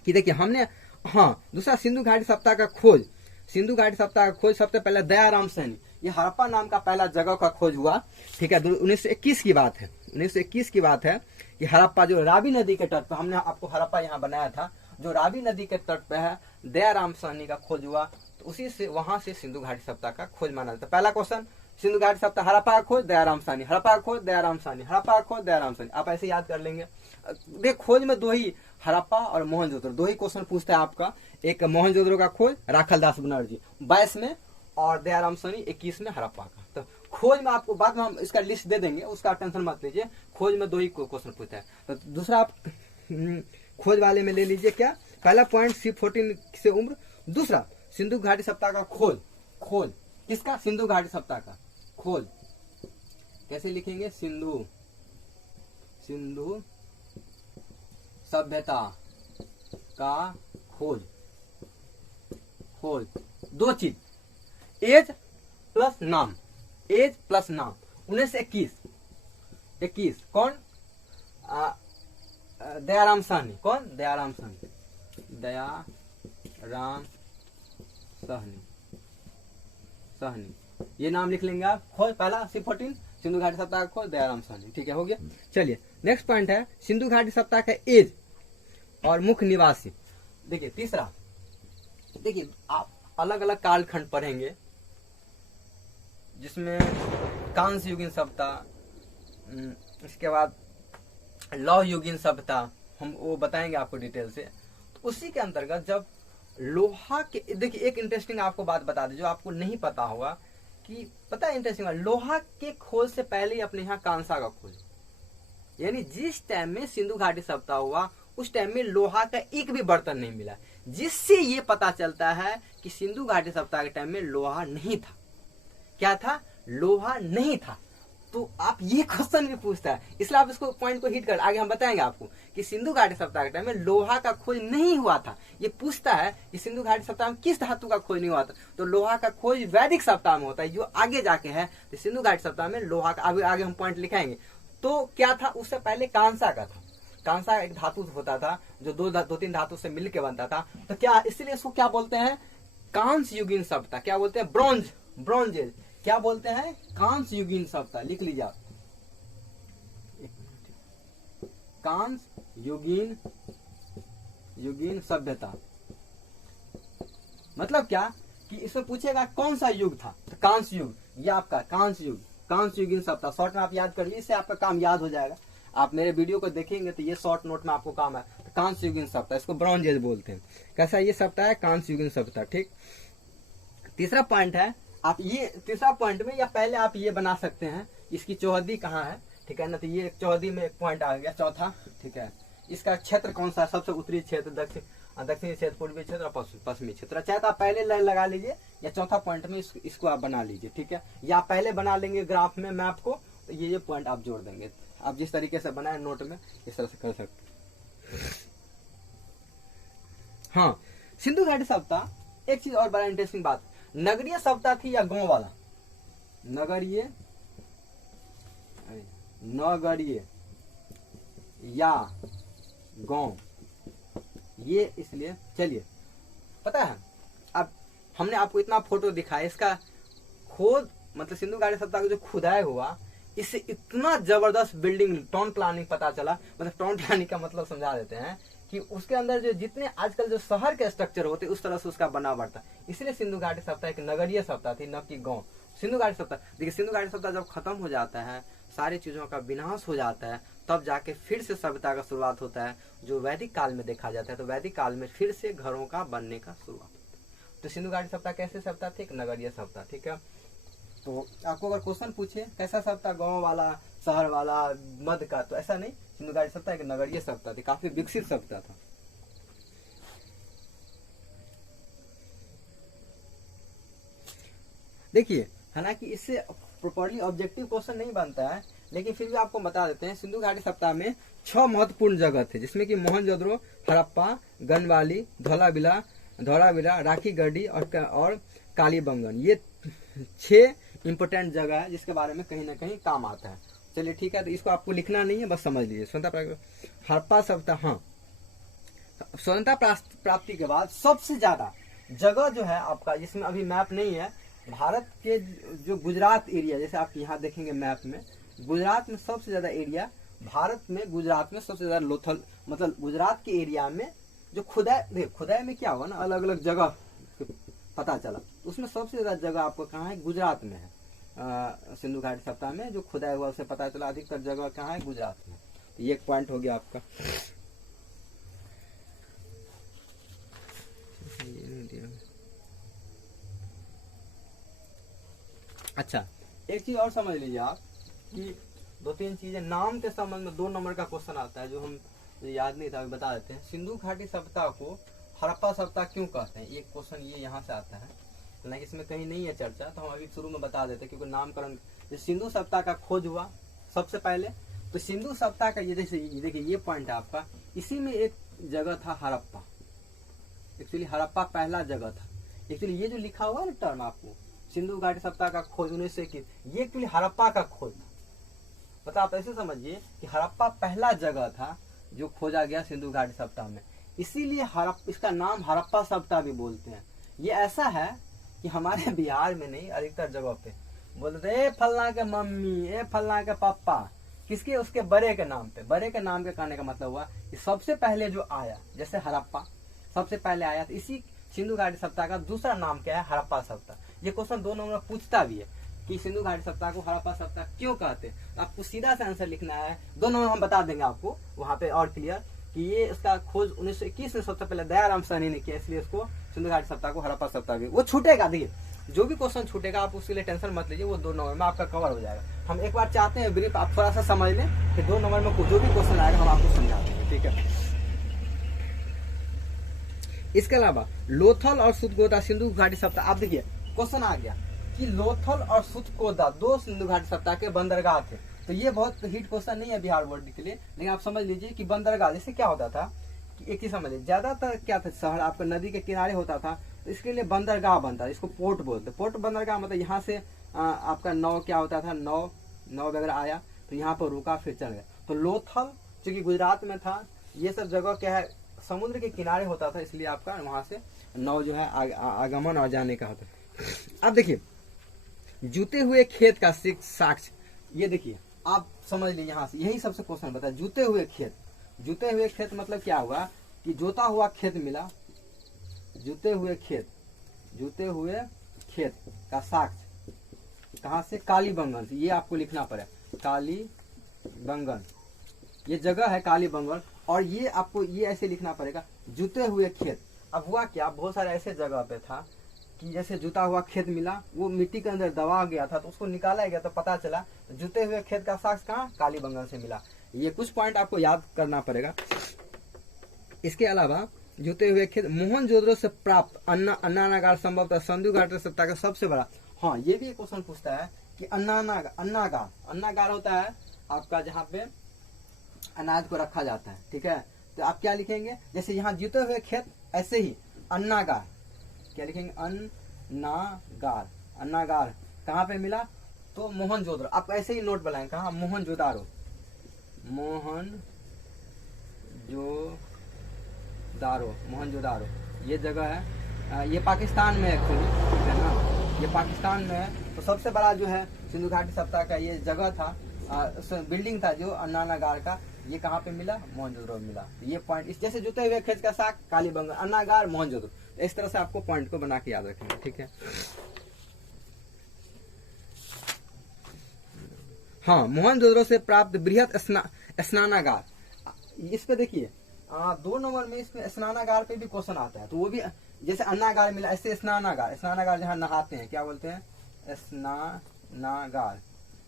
कि देखिए हमने दूसरा सिंधु घाटी सभ्यता का खोज, सिंधु घाटी सभ्यता का खोज सबसे पहले दयाराम सैनी, ये हड़प्पा नाम का पहला जगह का खोज हुआ। ठीक है, 1921 की बात है, 1921 की बात है कि हड़प्पा जो रावी नदी के तट पर, हमने आपको हड़प्पा यहाँ बनाया था, जो रावी नदी के तट पे है, दयाराम सैनी का खोज हुआ। तो उसी से वहां से सिंधु घाटी सभ्यता का खोज माना जाता है। पहला क्वेश्चन सिंधु घाटी सभ्यता, हड़प्पा का खोज दयाराम सैनी, हड़प्पा का खोज दयाराम सैनी, हड़प्पा का खोज दयाराम सैनी, आप ऐसे याद कर लेंगे। देख खोज में दो ही, हड़प्पा और मोहनजोदड़ो, दो ही क्वेश्चन पूछता है आपका। एक मोहनजोदड़ो का खोज राखल दास बनर्जी 22 में, और दयाराम सैनी 21 में हड़प्पा का। तो खोज में आपको बाद में हम इसका लिस्ट दे देंगे, उसका टेंशन मत लीजिए, खोज में दो ही क्वेश्चन पूछता है। तो दूसरा आप खोज वाले में ले लीजिए क्या, पहला पॉइंट C14 से उम्र, दूसरा सिंधु घाटी सभ्यता का खोज, खोज किसका, सिंधु घाटी सभ्यता का खोज कैसे लिखेंगे, सिंधु सभ्यता का खोज, खोज दो चीज, एज प्लस नाम, एज प्लस नाम। 1921 कौन, दयाराम साहनी, कौन, दयाराम साहनी, दयाराम साहनी, ये नाम लिख लेंगे आप। खोज पहला C14 सिंधु घाटी सभ्यता का खोज दयाराम साहनी। ठीक है, हो गया। चलिए नेक्स्ट पॉइंट है सिंधु घाटी सभ्यता का एज और मुख्य निवासी। देखिए तीसरा, देखिए आप अलग अलग कालखंड पढ़ेंगे, जिसमें कांस्य युगीन सभ्यता, इसके बाद लौह युगीन सभ्यता, हम वो बताएंगे आपको डिटेल से। तो उसी के अंतर्गत जब लोहा के, देखिए एक इंटरेस्टिंग आपको बात बता दें जो आपको नहीं पता होगा, कि पता है इंटरेस्टिंग, लोहा के खोज से पहले ही अपने यहाँ कांसा का खोज, यानी जिस टाइम में सिंधु घाटी सभ्यता हुआ उस टाइम में लोहा का एक भी बर्तन नहीं मिला, जिससे ये पता चलता है कि सिंधु घाटी सभ्यता के टाइम में लोहा नहीं था। क्या था, लोहा नहीं था। तो आप ये क्वेश्चन भी पूछता है, इसलिए आप इसको पॉइंट को हिट कर, आगे हम बताएंगे आपको कि सिंधु घाटी सभ्यता के टाइम में लोहा का खोज नहीं हुआ था। ये पूछता है कि सिंधु घाटी सभ्यता में किस धातु का खोज नहीं हुआ था, तो लोहा का खोज वैदिक सभ्यता में होता है, जो आगे जाके है। तो सिंधु घाटी सभ्यता में लोहा का, आगे हम पॉइंट लिखाएंगे। तो क्या था, उससे पहले कांसा का था। कांसा एक धातु होता था जो दो तीन धातु से मिलकर बनता था। तो क्या, इसलिए इसको क्या बोलते हैं, कांस्य युगीन सभ्यता। क्या बोलते हैं, ब्रॉन्ज एज। क्या बोलते हैं, कांस्य युगीन सभ्यता। लिख लीजिए आप, कांस्य युगीन सभ्यता। मतलब क्या कि इसमें पूछेगा कौन सा युग था, तो कांस्य युग, ये आपका कांस्य युग, कांस्य युगीन सभ्यता। शॉर्ट में आप याद कर लीजिए, इससे आपका काम याद हो जाएगा। आप मेरे वीडियो को देखेंगे तो ये शॉर्ट नोट में आपको काम है। तो कांस्य युगीन सभ्यता, इसको ब्रॉन्ज एज बोलते हैं। कैसा ये सभ्यता है, कांस्य युगीन सभ्यता। ठीक, तीसरा पॉइंट है, आप ये तीसरा पॉइंट में या पहले आप ये बना सकते हैं, इसकी चौहदी कहाँ है। ठीक है ना, तो ये चौहदी में एक पॉइंट आ गया चौथा। ठीक है, इसका क्षेत्र कौन सा है, सबसे उत्तरी क्षेत्र, दक्षिणी क्षेत्र, पूर्वी क्षेत्र और पश्चिमी क्षेत्र। चाहे तो आप पहले लाइन लगा लीजिए या चौथा पॉइंट में इसको आप बना लीजिए। ठीक है, या पहले बना लेंगे ग्राफ में मैप को, तो ये पॉइंट आप जोड़ देंगे। आप जिस तरीके से बनाए नोट में इस तरह से कर सकते। हाँ, सिंधु घाटी सभ्यता, एक चीज और बड़ा इंटरेस्टिंग बात, नगरीय सभ्यता थी या गांव वाला, नगरीय नगरीय या गांव, ये इसलिए चलिए पता है। अब हमने आपको इतना फोटो दिखाया, इसका खोद मतलब सिंधु घाटी सभ्यता का जो खुदाई हुआ, इससे इतना जबरदस्त बिल्डिंग टाउन प्लानिंग पता चला। मतलब टाउन प्लानिंग का मतलब समझा देते हैं कि उसके अंदर जो जितने आजकल जो शहर के स्ट्रक्चर होते उस तरह से उसका बना बढ़ता। इसलिए सिंधु घाटी सभ्यता एक नगरीय सभ्यता थी, न कि गांव। सिंधु घाटी सभ्यता, देखिए सिंधु घाटी सभ्यता जब खत्म हो जाता है, सारी चीजों का विनाश हो जाता है, तब जाके फिर से सभ्यता का शुरुआत होता है, जो वैदिक काल में देखा जाता है। तो वैदिक काल में फिर से घरों का बनने का शुरुआत होता है। तो सिंधु घाटी सभ्यता कैसे सभ्यता थी? एक नगरीय सभ्यता, ठीक है। तो आपको अगर क्वेश्चन पूछे कैसा सभ्यता, गांव वाला, शहर वाला, मध्य का, तो ऐसा नहीं, सिंधु घाटी सभ्यता एक नगरीय सभ्यता थी, काफी विकसित सभ्यता था। देखिए हालांकि इससे प्रॉपर्ली ऑब्जेक्टिव क्वेश्चन नहीं बनता है, लेकिन फिर भी आपको बता देते हैं। सिंधु घाटी सभ्यता में 6 महत्वपूर्ण जगह थे, जिसमें कि मोहनजोदड़ो, हड़प्पा, गनवाली, धौलावीरा, राखी गढ़ी और कालीबंगन, ये 6 इंपोर्टेंट जगह है जिसके बारे में कहीं ना कहीं काम आता है। चलिए ठीक है, तो इसको आपको लिखना नहीं है, बस समझ लीजिए। स्वतंत्रता हड़प्पा सभ्यता, हाँ, स्वतंत्रता प्राप्ति के बाद सबसे ज्यादा जगह जो है आपका, जिसमें अभी मैप नहीं है, भारत के जो गुजरात एरिया, जैसे आप यहाँ देखेंगे मैप में, गुजरात में सबसे ज्यादा एरिया, भारत में गुजरात में सबसे ज्यादा लोथल, मतलब गुजरात के एरिया में जो खुदाई में क्या हुआ ना, अलग अलग जगह पता चला, उसमें सबसे ज्यादा जगह आपको कहाँ है? गुजरात में है। सिंधु घाटी सभ्यता में जो खुदाई हुआ उसे पता चला अधिकतर जगह कहाँ है? गुजरात में। तो ये एक पॉइंट हो गया आपका। अच्छा, एक चीज और समझ लीजिए आप कि 2-3 चीजें नाम के संबंध में 2 नंबर का क्वेश्चन आता है, जो हम याद नहीं था, बता देते हैं। सिंधु घाटी सभ्यता को हड़प्पा सभ्यता क्यों कहते हैं? एक क्वेश्चन ये यहाँ से आता है, हालांकि इसमें कहीं नहीं है चर्चा, तो हम अभी शुरू में बता देते हैं, क्योंकि नामकरण सिंधु सभ्यता का खोज हुआ सबसे पहले। तो सिंधु सभ्यता का ये देखिए ये पॉइंट है आपका, इसी में एक जगह था हड़प्पा। एक्चुअली हड़प्पा पहला जगह था। एक्चुअली ये जो लिखा हुआ है टर्म आपको, सिंधु घाटी सभ्यता का खोज 1921, ये एक्चुअली हड़प्पा का खोज था। मतलब आप ऐसे समझिए कि हड़प्पा पहला जगह था जो खोजा गया सिंधु घाटी सभ्यता में, इसीलिए इसका नाम हड़प्पा सभ्यता भी बोलते हैं। ये ऐसा है कि हमारे बिहार में नहीं, अधिकतर जगह पे बोलते ए फलना के मम्मी, ए फलना के पापा, किसके? उसके बड़े के नाम पे। बड़े के नाम के कहने का मतलब हुआ कि सबसे पहले जो आया, जैसे हड़प्पा सबसे पहले आया, तो इसी सिंधु घाटी सभ्यता का दूसरा नाम क्या है? हड़प्पा सभ्यता। ये क्वेश्चन 2 नंबर पूछता भी है कि सिंधु घाटी सभ्यता को हड़प्पा सभ्यता क्यों कहते हैं। तो आपको सीधा सा आंसर लिखना है, 2 नंबर हम बता देंगे आपको वहां पे और क्लियर, कि ये इसका खोज 1921 में सबसे पहले दयाराम साहनी ने किया, इसलिए इसको सिंधु घाटी सभ्यता को हड़प्पा सभ्यता भी। वो छूटेगा, देखिए जो भी क्वेश्चन छूटेगा आप उसके लिए टेंशन मत लीजिए, वो 2 नंबर में आपका कवर हो जाएगा। हम एक बार चाहते हैं ब्रीफ आप थोड़ा सा समझ लें, फिर 2 नंबर में जो भी क्वेश्चन आएगा हम आपको समझा देंगे, ठीक है। इसके अलावा लोथल और सुतगोदा सिंधु घाटी सभ्यता, आप देखिए क्वेश्चन आ गया कि लोथल और सुतगोदा 2 सिंधु घाटी सभ्यता के बंदरगाह थे। तो ये बहुत हिट क्वेश्चन नहीं है बिहार बोर्ड के लिए, लेकिन आप समझ लीजिए कि बंदरगाह जैसे क्या होता था कि एक चीज समझ लीजिए, ज्यादातर क्या था, शहर आपका नदी के किनारे होता था, तो इसके लिए बंदरगाह बनता है, इसको पोर्ट बोलते। पोर्ट बंदरगाह मतलब यहाँ से आपका नाव क्या होता था, नाव वगैरह आया तो यहाँ पर रुका फिर चल गया। तो लोथल जो कि गुजरात में था, ये सब जगह क्या है, समुद्र के किनारे होता था, इसलिए आपका वहां से नाव जो है आगमन और जाने का होता है। अब देखिए जूते हुए खेत का साक्ष्य, ये देखिए आप समझ लीजिए, यहाँ से यही सबसे क्वेश्चन बताया, जूते हुए खेत। जूते हुए खेत मतलब क्या हुआ कि जोता हुआ खेत मिला, जूते हुए खेत का साक्ष्य कहाँ से? कालीबंगन से। ये आपको लिखना पड़ेगा, कालीबंगन ये जगह है कालीबंगन, और ये आपको ये ऐसे लिखना पड़ेगा, जूते हुए खेत। अब हुआ क्या, बहुत सारे ऐसे जगह पे था कि जैसे जुता हुआ खेत मिला, वो मिट्टी के अंदर दबा गया था, तो उसको निकाला गया, तो पता चला जुते हुए खेत का साक्ष्य कहाँ? कालीबंगन से मिला। ये कुछ पॉइंट आपको याद करना पड़ेगा। इसके अलावा जुते हुए खेत, मोहनजोदड़ो से प्राप्त अन्नागार संभवतः सिंधु घाटी सभ्यता का सबसे बड़ा। हाँ, ये भी एक क्वेश्चन पूछता है कि अन्नागार होता है आपका जहाँ पे अनाज को रखा जाता है, ठीक है। तो आप क्या लिखेंगे, जैसे यहाँ जुते हुए खेत, ऐसे ही अन्नागार क्या लिखेंगे? अन्नागार कहाँ पे मिला? तो मोहनजोदड़ो। आप ऐसे ही नोट बनाएंगे, कहाँ? मोहनजोदारो। मोहनजोदारो ये जगह है, ये पाकिस्तान में एक्चुअली, ठीक है ना, ये पाकिस्तान में है। तो सबसे बड़ा जो है सिंधु घाटी सप्ताह का ये जगह था, बिल्डिंग था जो अन्ना नगार का, ये कहाँ पे मिला, मोहनजोदड़ो मिला। ये पॉइंट इस जैसे जुते हुए खेत का साग, कालीबंगन, अन्नागार, मोहनजोदड़ो, इस तरह से आपको पॉइंट को बना के याद रखेंगे, ठीक है। हाँ, मोहनजोदड़ो से प्राप्त बृहत स्नानागार, इस पे देखिए 2 नंबर में इसमें स्नानागार पे भी क्वेश्चन आता है, तो वो भी जैसे अन्नागार मिला, ऐसे स्नानागार जहाँ नहाते हैं क्या बोलते हैं,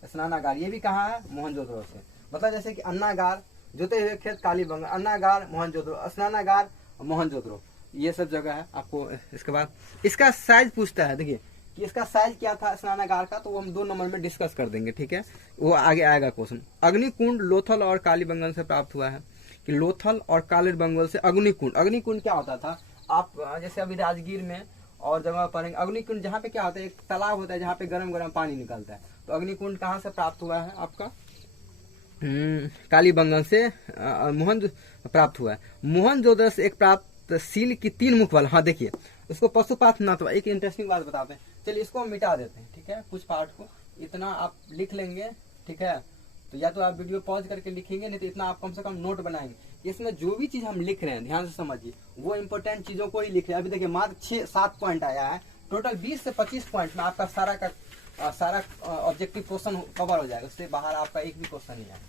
स्नानागार ये भी कहाँ है, मोहनजोदड़ो से। मतलब जैसे कि अन्नागार, जुते हुए खेत, कालीबंगन, अन्नागार, मोहनजोदड़ो, स्नानागार, मोहनजोदड़ो, ये सब जगह है आपको। इसके बाद इसका साइज पूछता है, देखिए कि इसका साइज क्या था स्नानागार का, तो वो हम 2 नंबर में डिस्कस कर देंगे, ठीक है, वो आगे आएगा क्वेश्चन। अग्निकुंड लोथल और कालीबंगन से प्राप्त हुआ है, कि लोथल और कालीबंगन से अग्निकुंड क्या होता था, आप जैसे अभी राजगीर में और जगह पढ़ेंगे, अग्निकुंड जहाँ पे क्या होता है, एक तालाब होता है जहाँ पे गरम गरम पानी निकलता है, तो अग्निकुंड कहाँ से प्राप्त हुआ है आपका, कालीबंगन से प्राप्त हुआ है। मोहनजोदड़ो से एक प्राप्त सील की 3 मुख वाला, हाँ देखिए उसको पशुपात नाथ, एक इंटरेस्टिंग बात बताते हैं, चलिए इसको हम मिटा देते हैं, ठीक है, कुछ पार्ट को इतना आप लिख लेंगे, ठीक है, तो या तो आप वीडियो पॉज करके लिखेंगे, नहीं तो इतना आप कम से कम नोट बनाएंगे। इसमें जो भी चीज हम लिख रहे हैं ध्यान से समझिए, वो इंपॉर्टेंट चीजों को ही लिख रहे हैं। अभी देखिए मात्र 6-7 पॉइंट आया है, टोटल 20 से 25 पॉइंट में आपका सारा ऑब्जेक्टिव क्वेश्चन कवर हो जाएगा, उससे बाहर आपका एक भी क्वेश्चन नहीं आएगा।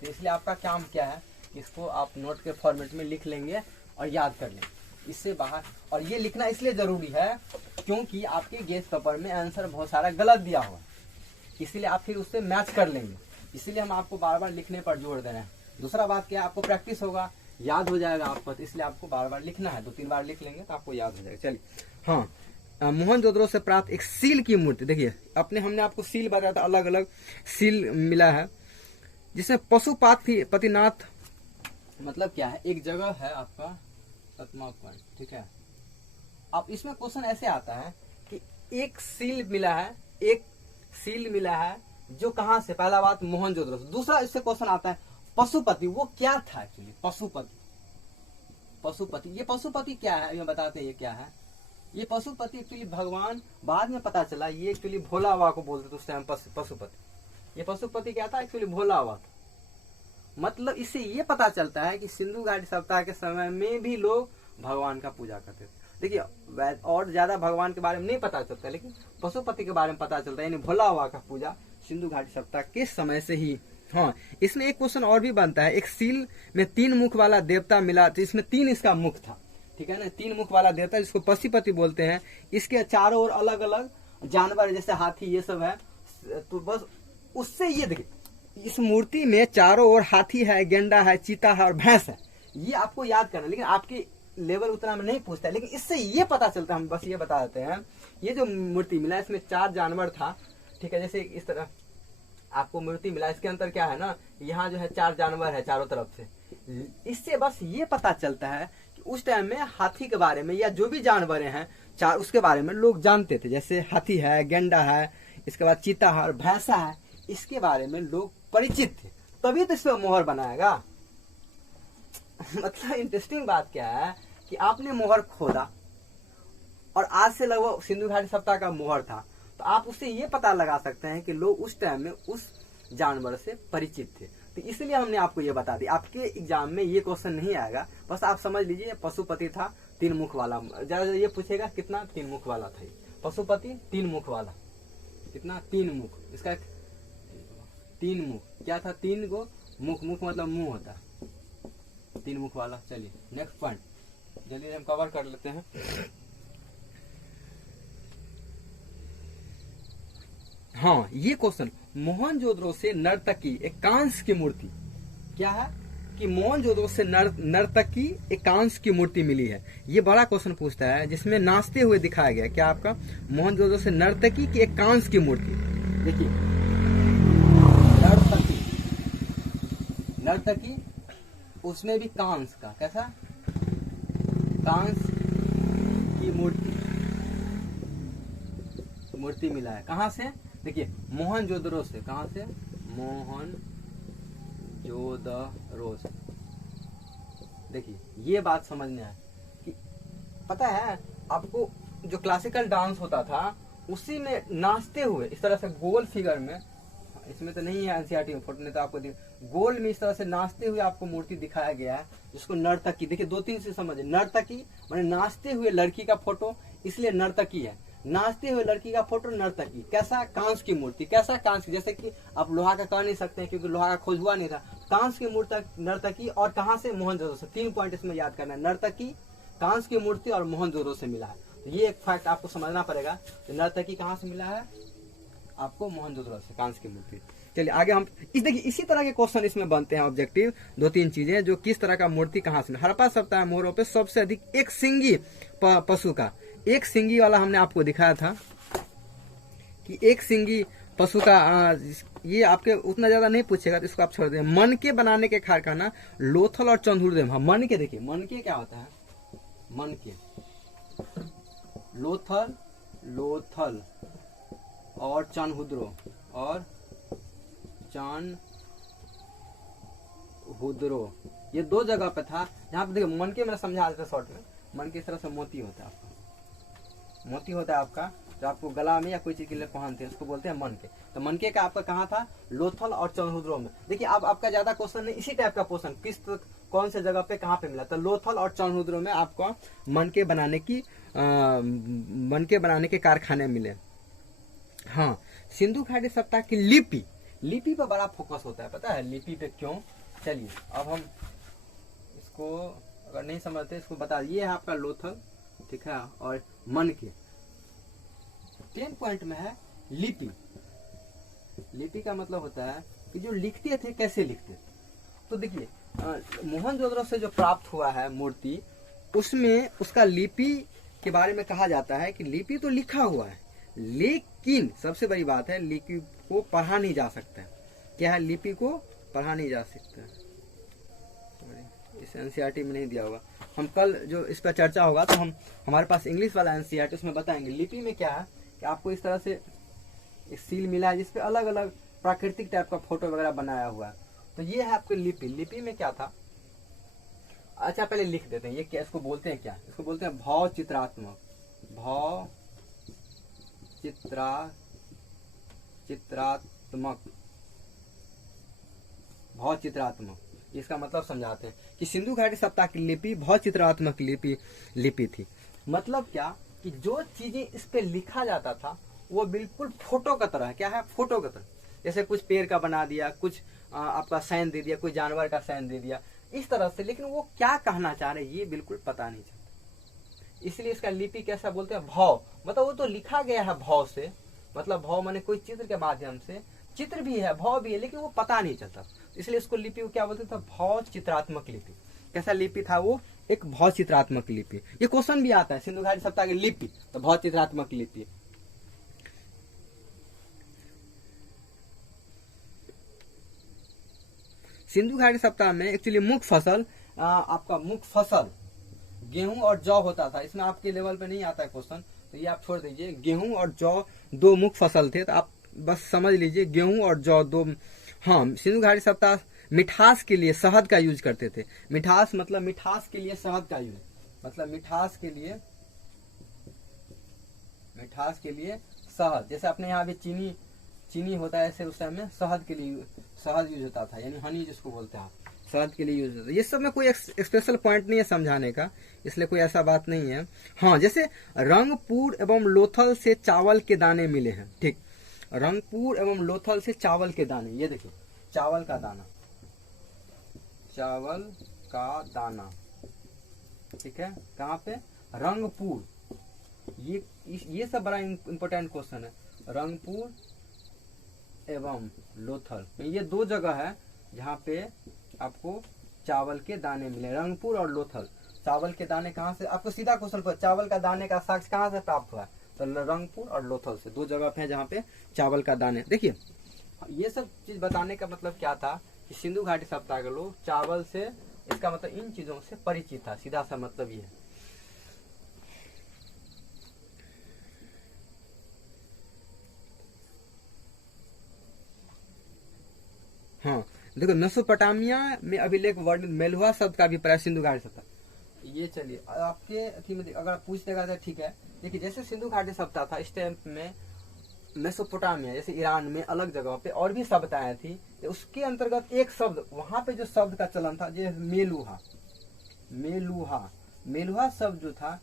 तो इसलिए आपका काम क्या है, इसको आप नोट के फॉर्मेट में लिख लेंगे और याद कर लेंगे, इससे बाहर। और ये लिखना इसलिए जरूरी है क्योंकि आपके गेस्ट पेपर में आंसर बहुत सारा गलत दिया हुआ है, इसीलिए आप फिर उससे मैच कर लेंगे, इसीलिए हम आपको बार बार लिखने पर जोर दे रहे हैं। दूसरा बात क्या है, आपको प्रैक्टिस होगा, याद हो जाएगा आपको, तो इसलिए आपको बार बार लिखना है, 2-3 बार लिख लेंगे तो आपको याद हो जाएगा। चलिए, हाँ, मोहनजोदड़ो से प्राप्त एक सील की मूर्ति, देखिए हमने आपको सील बताया था, अलग अलग सील मिला है, जिसमें पशुपतिनाथ मतलब क्या है, एक जगह है आपका 7वां पॉइंट, ठीक है। अब इसमें क्वेश्चन ऐसे आता है कि एक सील मिला है जो कहां से, पहला बात मोहनजोदड़ो से, दूसरा इससे क्वेश्चन आता है पशुपति, वो क्या था एक्चुअली, पशुपति ये पशुपति क्या है, ये बताते हैं ये क्या है। ये पशुपति एक्चुअली भगवान, बाद में पता चला ये एक्चुअली भोला बाबा को बोलते थे उस टाइम पशुपति। ये पशुपति क्या था एक्चुअली, भोला बाबा था। मतलब इससे ये पता चलता है कि सिंधु घाटी सप्ताह के समय में भी लोग भगवान का पूजा करते थे। देखिए और ज्यादा भगवान के बारे में नहीं पता चलता, लेकिन पशुपति के बारे में पता चलता है, यानी भोला बाबा का पूजा सिंधु घाटी सप्ताह के समय से ही। हाँ, इसमें एक क्वेश्चन और भी बनता है, एक सील में 3 मुख वाला देवता मिला, तो इसमें 3 इसका मुख था, ठीक है ना, 3 मुख वाला देवता जिसको पशुपति बोलते हैं। इसके चारों ओर अलग अलग जानवर जैसे हाथी ये सब है, तो बस उससे ये देखिए इस मूर्ति में चारों ओर हाथी है, गेंडा है, चीता है और भैंस है, ये आपको याद करना, लेकिन आपके लेवल उतना में नहीं पूछता है, लेकिन इससे ये पता चलता है, हम बस ये बता देते हैं, ये जो मूर्ति मिला इसमें 4 जानवर था, ठीक है, जैसे इस तरह आपको मूर्ति मिला, इसके अंदर क्या है ना, यहाँ जो है 4 जानवर है चारों तरफ से। इससे बस ये पता चलता है कि उस टाइम में हाथी के बारे में या जो भी जानवर हैं 4 उसके बारे में लोग जानते थे, जैसे हाथी है, गेंडा है, इसके बाद चीता है और भैंसा है, इसके बारे में लोग परिचित थे, तभी तो इस पर मोहर बनाएगा। मतलब इंटरेस्टिंग बात क्या है कि आपने मोहर खोदा और आज से लगभग सिंधु घाटी सप्ताह का मोहर था, तो आप उससे ये पता लगा सकते हैं कि लोग उस टाइम में उस जानवर से परिचित थे। तो इसलिए हमने आपको ये बता दी, आपके एग्जाम में ये क्वेश्चन नहीं आएगा, बस आप समझ लीजिए पशुपति था 3 मुख वाला। ज्यादा ये पूछेगा कितना 3 मुख वाला था, पशुपति 3 मुख वाला, कितना 3 मुख, इसका 3 मुख क्या था, 3 को मुख मतलब मुंह होता, 3 मुख वाला। चलिए नेक्स्ट पॉइंट जल्दी हम कवर कर लेते हैं। हाँ, ये क्वेश्चन मोहनजोदड़ो से नर्तकी एकांश की मूर्ति क्या है, कि मोहनजोदड़ो से नर्तकी एकांश की मूर्ति मिली है। ये बड़ा क्वेश्चन पूछता है, जिसमें नाचते हुए दिखाया गया क्या आपका, मोहनजोदड़ो से नर्तकी की एकांश की मूर्ति। देखिए नर्तकी उसमें भी कांस का, कैसा कांस की मूर्ति मिला है, कहां से, देखिए मोहनजोदड़ो से, कहां से, मोहनजोदड़ो मोहनजोदड़ो। देखिए ये बात समझना है कि पता है आपको जो क्लासिकल डांस होता था उसी में नाचते हुए इस तरह से गोल फिगर में, इसमें तो नहीं है एनसीईआरटी में फोटो, नहीं तो आपको गोल में इस तरह से नाचते हुए आपको मूर्ति दिखाया गया है जिसको नर्तकी, देखिए 2-3 से समझे, नर्तकी माने नाचते हुए लड़की का फोटो, इसलिए नर्तकी है। नाचते हुए लड़की का फोटो नर्तकी, कैसा, कांस की मूर्ति, कैसा कांस की, जैसे कि आप लोहा का कर नहीं सकते हैं क्योंकि लोहा का खोज हुआ नहीं था, कांस की मूर्ति नर्तकी, और कहाँ से, मोहनजोदड़ो से। 3 पॉइंट इसमें याद करना है, नर्तकी, कांस की मूर्ति और मोहनजोदड़ो से मिला है। तो ये एक फैक्ट आपको समझना पड़ेगा कि नर्तकी कहाँ से मिला है, आपको मोहनजोदड़ो से, कांस की मूर्ति। चलिए आगे हम देखिए इसी तरह के क्वेश्चन इसमें बनते हैं ऑब्जेक्टिव, 2-3 चीजें, जो किस तरह का मूर्ति कहाँ से। हड़प्पा सभ्यता मोहरों पे सबसे अधिक एक सिंगी पशु का, एक सिंगी वाला हमने आपको दिखाया था कि एक सिंगी पशु का, ये आपके उतना ज्यादा नहीं पूछेगा तो इसको आप छोड़ दें। मन के बनाने के कारखाना लोथल और चंद्रदेव। हाँ मन के, देखिए मन के क्या होता है, मन के, लोथल और चानहुद्रो, और चानहुद्रो, ये 2 जगह पे था जहाँ पे देखिए मन के, मैंने समझा देता शॉर्ट में। मन के इस तरह से मोती होता है आपका, मोती होता है आपका जो आपको गला में या कोई चीज के लिए पहनते हैं, उसको बोलते हैं मन के। तो मन के का आपका कहाँ था, लोथल और चंद्रहुद्रो में। देखिए अब आपका ज्यादा क्वेश्चन नहीं, इसी टाइप का क्वेश्चन, किस कौन से जगह पे कहाँ पे मिला, तो लोथल और चंद्रहुद्रो में आपको मन के बनाने के कारखाने मिले। हाँ, सिंधु घाटी सभ्यता की लिपि, लिपि पे बड़ा फोकस होता है, पता है लिपि पे क्यों। चलिए अब हम इसको अगर नहीं समझते इसको बता, ये है आपका लोथल, ठीक है, और मन के। 10 पॉइंट में है लिपि। लिपि का मतलब होता है कि जो लिखते थे कैसे लिखते थे। तो देखिए मोहनजोदड़ो से जो प्राप्त हुआ है मूर्ति, उसमें उसका लिपि के बारे में कहा जाता है कि लिपि तो लिखा हुआ है, लेकिन सबसे बड़ी बात है लिपि को पढ़ा नहीं जा सकता है। क्या है, लिपि को पढ़ा नहीं जा सकता है। इस एनसीईआरटी में नहीं दिया होगा, हम कल जो इस पर चर्चा होगा तो हम हमारे पास इंग्लिश वाला एनसीईआरटी उसमें बताएंगे। लिपि में क्या है कि आपको इस तरह से एक सील मिला है जिसपे अलग अलग प्राकृतिक टाइप का फोटो वगैरह बनाया हुआ है। तो ये है आपकी लिपि। लिपि में क्या था, अच्छा पहले लिख देते हैं ये क्या, इसको बोलते हैं क्या, इसको बोलते हैं भाव चित्रात्मक, भाव चित्रात्मक। इसका मतलब समझाते हैं कि सिंधु घाटी सभ्यता की लिपि भाव चित्रात्मक लिपि थी। मतलब क्या कि जो चीजें इस पे लिखा जाता था वो बिल्कुल फोटो का तरह, क्या है, फोटो का तरह। जैसे कुछ पेड़ का बना दिया, कुछ आपका साइन दे दिया, कोई जानवर का साइन दे दिया, इस तरह से। लेकिन वो क्या कहना चाह रहे ये बिल्कुल पता नहीं चलता, इसलिए इसका लिपि कैसा बोलते हैं, भाव। मतलब वो तो लिखा गया है भाव से, मतलब भाव माने कोई चित्र के माध्यम से, चित्र भी है भाव भी है, लेकिन वो पता नहीं चलता, इसलिए इसको लिपि को क्या बोलते थे, भाव चित्रात्मक लिपि। कैसा लिपि था वो, एक भाव चित्रात्मक लिपि। ये क्वेश्चन भी आता है, सिंधु घाटी सभ्यता की लिपि, तो भाव चित्रात्मक लिपि। सिंधु घाटी सभ्यता में एक्चुअली मुख्य फसल, आपका मुख्य फसल गेहूं और जौ होता था। इसमें आपके लेवल पे नहीं आता है क्वेश्चन, तो ये आप छोड़ दीजिए। गेहूं और जौ 2 मुख्य फसल थे, तो आप बस समझ लीजिए गेहूं और जौ 2। हाँ, सिंधु घाटी सभ्यता मिठास के लिए शहद का यूज करते थे। मिठास मतलब मिठास के लिए शहद का यूज, मतलब मिठास के लिए शहद। जैसे अपने यहाँ भी चीनी होता है, ऐसे उस टाइम में शहद के लिए शहद यूज होता था, यानी हनी जिसको बोलते हैं आप, शहद के लिए यूज होता है। ये सब में कोई स्पेशल पॉइंट नहीं है समझाने का, इसलिए कोई ऐसा बात नहीं है। हाँ, जैसे रंगपुर एवं लोथल से चावल के दाने मिले हैं, ठीक, रंगपुर एवं लोथल से चावल के दाने। ये देखिए चावल का दाना, ठीक है, कहाँ पे, रंगपुर। ये सब बड़ा इंपॉर्टेंट क्वेश्चन है। रंगपुर एवं लोथल, ये 2 जगह है जहाँ पे आपको चावल के दाने मिले, रंगपुर और लोथल। चावल के दाने कहाँ से, आपको सीधा क्वेश्चन पर, चावल का दाने का साक्ष्य कहाँ से प्राप्त हुआ, तो रंगपुर और लोथल से, 2 जगह पे है जहाँ पे चावल का दाने। देखिए ये सब चीज बताने का मतलब क्या था कि सिंधु घाटी सभ्यता के लोग चावल से, इसका मतलब इन चीजों से परिचित था, सीधा सा मतलब ये है। हाँ देखो मेसोपोटामिया में अभिलेख वर्णित मेलुहा शब्द का अभिप्राय सिंधु घाटी सभ्यता। ये चलिए आपके अथी में अगर आप पूछ देगा तो ठीक है। देखिए जैसे सिंधु घाटी सभ्यता था, इस टाइम में मेसोपोटामिया जैसे ईरान में अलग जगह पे और भी सभ्यताएं थी, तो उसके अंतर्गत एक शब्द वहां पे जो शब्द का चलन था ये मेलुहा। मेलुहा मेलुहा शब्द जो था,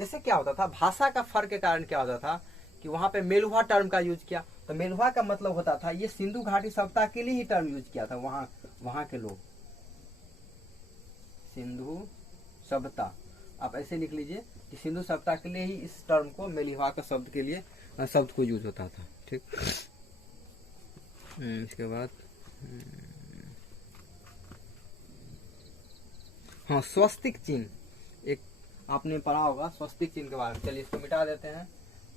इससे क्या होता था, भाषा का फर्क के कारण क्या होता था कि वहां पे मेलुहा टर्म का यूज किया। तो मेलुहा का मतलब होता था ये सिंधु घाटी सभ्यता के लिए ही टर्म यूज किया था वहां के लोग। सिंधु सभ्यता आप ऐसे लिख लीजिए कि सिंधु सभ्यता के लिए ही इस टर्म को मेलुहा का शब्द के लिए शब्द को यूज होता था। ठीक, इसके बाद हाँ स्वस्तिक चिन्ह, एक आपने पढ़ा होगा स्वस्तिक चिन्ह के बारे में। चलिए इसको मिटा देते हैं।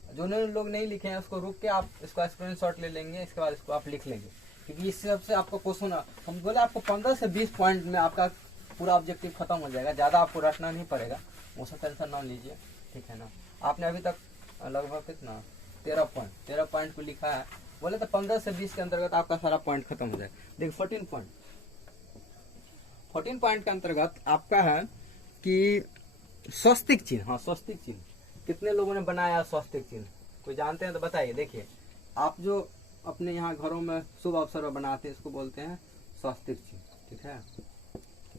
जो लोग नहीं लिखे हैं उसको रुक के आप इसका स्क्रीनशॉट ले लेंगे, इसके बाद इसको आप लिख लेंगे, क्योंकि इस सबसे आपको क्वेश्चन हम बोले आपको 15 से 20 पॉइंट में आपका पूरा ऑब्जेक्टिव खत्म हो जाएगा, ज्यादा आपको रटना नहीं पड़ेगा, उसका टेंशन ना लीजिए, ठीक है ना। आपने अभी तक लगभग कितना 13 पॉइंट को लिखा है, बोले तो 15 से 20 के अंतर्गत आपका सारा पॉइंट खत्म हो जाएगा। देखिए 14 पॉइंट के अंतर्गत आपका है कि स्वस्तिक चिन्ह। हाँ स्वस्तिक चिन्ह कितने लोगों ने बनाया स्वस्तिक चिन्ह, कोई जानते हैं तो बताइए। देखिए आप जो अपने यहाँ घरों में शुभ अवसर में बनाते हैं इसको बोलते हैं स्वस्तिक चिन्ह, ठीक है।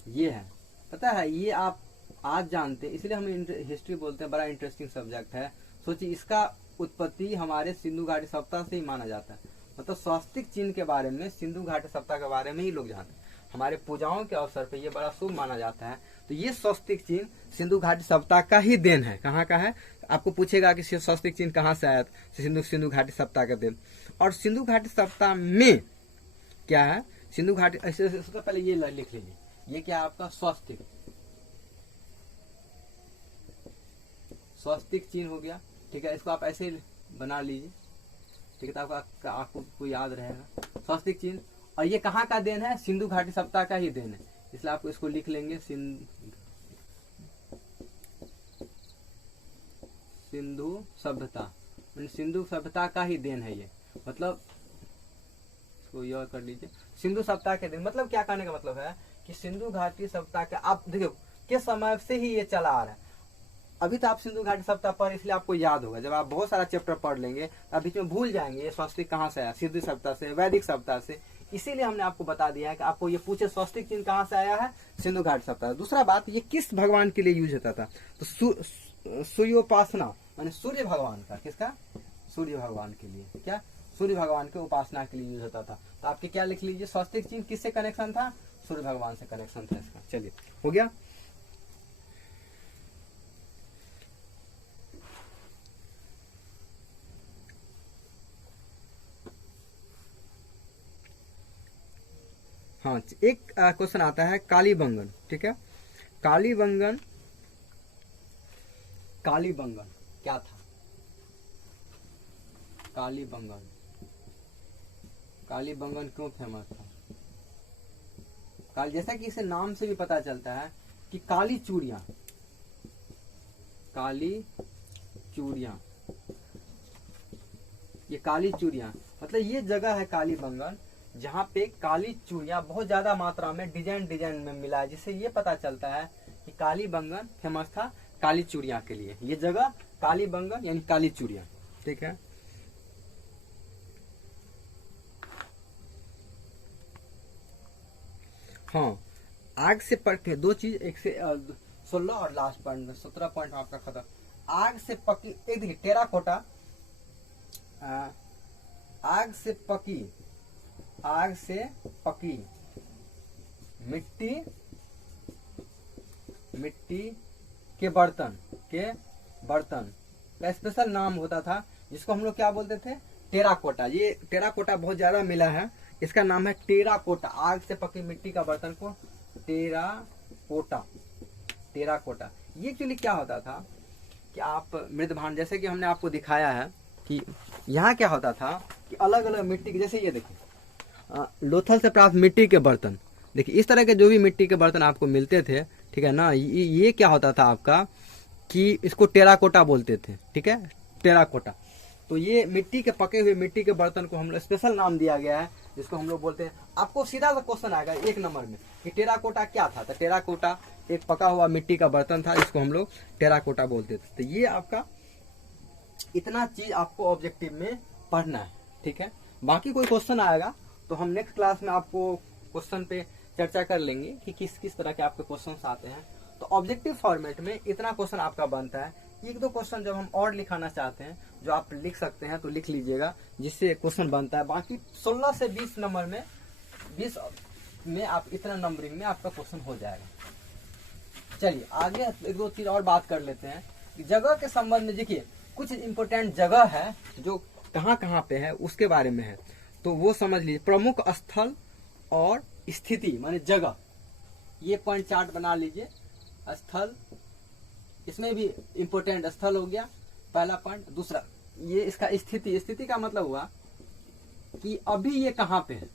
ये है, पता है, ये आप आज जानते हैं, इसलिए हम हिस्ट्री बोलते हैं, बड़ा इंटरेस्टिंग सब्जेक्ट है। सोचिए इसका उत्पत्ति हमारे सिंधु घाटी सभ्यता से ही माना जाता है। मतलब स्वस्तिक चिन्ह के बारे में, सिंधु घाटी सभ्यता के बारे में ही लोग जानते हैं। हमारे पूजाओं के अवसर पे ये बड़ा शुभ माना जाता है। तो ये स्वस्तिक चिन्ह सिंधु घाटी सभ्यता का ही देन है। कहाँ का है, आपको पूछेगा कि स्वस्तिक चिन्ह कहाँ से आया, सिंधु घाटी सभ्यता का देन। और सिंधु घाटी सभ्यता में क्या है, सिंधु घाटी, सबसे पहले ये लिख लीजिए, ये क्या आपका स्वस्तिक चिन्ह हो गया, ठीक है। इसको आप ऐसे बना लीजिए, ठीक है, तो आपको याद रहेगा स्वस्तिक चिन्ह। और ये कहाँ का देन है, सिंधु घाटी सभ्यता का ही देन है, इसलिए आपको इसको लिख लेंगे सिंधु सभ्यता, सिंधु सभ्यता का ही देन है ये। मतलब इसको यह कर लीजिए, सिंधु सभ्यता के दिन। मतलब क्या कहने का मतलब है कि सिंधु घाटी सभ्यता का, आप देखो किस समय से ही ये चला आ रहा है। अभी तो आप सिंधु घाटी सभ्यता पर, इसलिए आपको याद होगा, जब आप बहुत सारा चैप्टर पढ़ लेंगे आप बीच में भूल जाएंगे ये स्वस्तिक कहाँ से आया, सिंधु सभ्यता से, वैदिक सभ्यता से। इसीलिए हमने आपको बता दिया है कि आपको ये पूछे स्वस्तिक चिन्ह कहाँ से आया है, सिंधु घाटी सभ्यता। दूसरा बात, ये किस भगवान के लिए यूज होता था, तो सूर्योपासना, माने सूर्य भगवान का, किसका, सूर्य भगवान के लिए, क्या, सूर्य भगवान के उपासना के लिए यूज होता था। तो आपके क्या लिख लीजिए, स्वस्तिक चिन्ह किससे कनेक्शन था, सूर्य भगवान से कनेक्शन था इसका। चलिए हो गया। हाँ एक क्वेश्चन आता है कालीबंगन, ठीक है। कालीबंगन क्या था, कालीबंगन क्यों फेमस था। जैसा कि इसे नाम से भी पता चलता है कि काली चूड़ियां, ये काली चूड़ियां, मतलब ये जगह है कालीबंगन जहाँ पे काली चूड़ियां बहुत ज्यादा मात्रा में डिजाइन में मिला है, जिससे ये पता चलता है कि कालीबंगन फेमस था काली चूड़ियां के लिए। ये जगह कालीबंगन यानी काली चूड़ियां, ठीक है। हाँ आग से पके दो चीज, एक से 16 और लास्ट पॉइंट में 17 पॉइंट आपका खत्म। आग से पकी, एक देखिए टेराकोटा, आग से पकी मिट्टी के बर्तन का स्पेशल नाम होता था, जिसको हम लोग क्या बोलते थे, टेराकोटा। ये टेराकोटा बहुत ज्यादा मिला है, इसका नाम है टेराकोटा। आग से पकी मिट्टी का बर्तन को टेराकोटा। ये एक्चुअली क्या होता था कि आप मृदभांड, जैसे कि हमने आपको दिखाया है कि यहाँ क्या होता था कि अलग अलग मिट्टी के, जैसे ये देखिए लोथल से प्राप्त मिट्टी के बर्तन, देखिए इस तरह के जो भी मिट्टी के बर्तन आपको मिलते थे, ठीक है ना, ये क्या होता था आपका कि इसको टेराकोटा बोलते थे, ठीक है, टेराकोटा। तो ये मिट्टी के पके हुए मिट्टी के बर्तन को हम लोग स्पेशल नाम दिया गया है जिसको हम लोग बोलते हैं। आपको सीधा सा क्वेश्चन आएगा 1 नंबर में कि टेराकोटा क्या था। तो टेराकोटा एक पका हुआ मिट्टी का बर्तन था जिसको हम लोग टेराकोटा बोलते थे। तो ये आपका इतना चीज आपको ऑब्जेक्टिव में पढ़ना है, ठीक है। बाकी कोई क्वेश्चन आएगा तो हम नेक्स्ट क्लास में आपको क्वेश्चन पे चर्चा कर लेंगे कि किस किस तरह के आपके क्वेश्चंस आते हैं। तो ऑब्जेक्टिव फॉर्मेट में इतना क्वेश्चन आपका बनता है। 1-2 क्वेश्चन जब हम और लिखाना चाहते हैं जो आप लिख सकते हैं तो लिख लीजिएगा, जिससे क्वेश्चन बनता है। बाकी 16 से 20 नंबर में 20 में आप इतना नंबरिंग में आपका क्वेश्चन हो जाएगा। चलिए आगे 1-2 चीज और बात कर लेते हैं। जगह के संबंध में देखिए कुछ इंपोर्टेंट जगह है जो कहाँ कहाँ पे है उसके बारे में है, तो वो समझ लीजिए। प्रमुख स्थल और स्थिति माने जगह, ये पॉइंट चार्ट बना लीजिए। स्थल, इसमें भी इंपोर्टेंट स्थल हो गया पहला पॉइंट। दूसरा ये इसका स्थिति, स्थिति का मतलब हुआ कि अभी ये कहाँ पे है।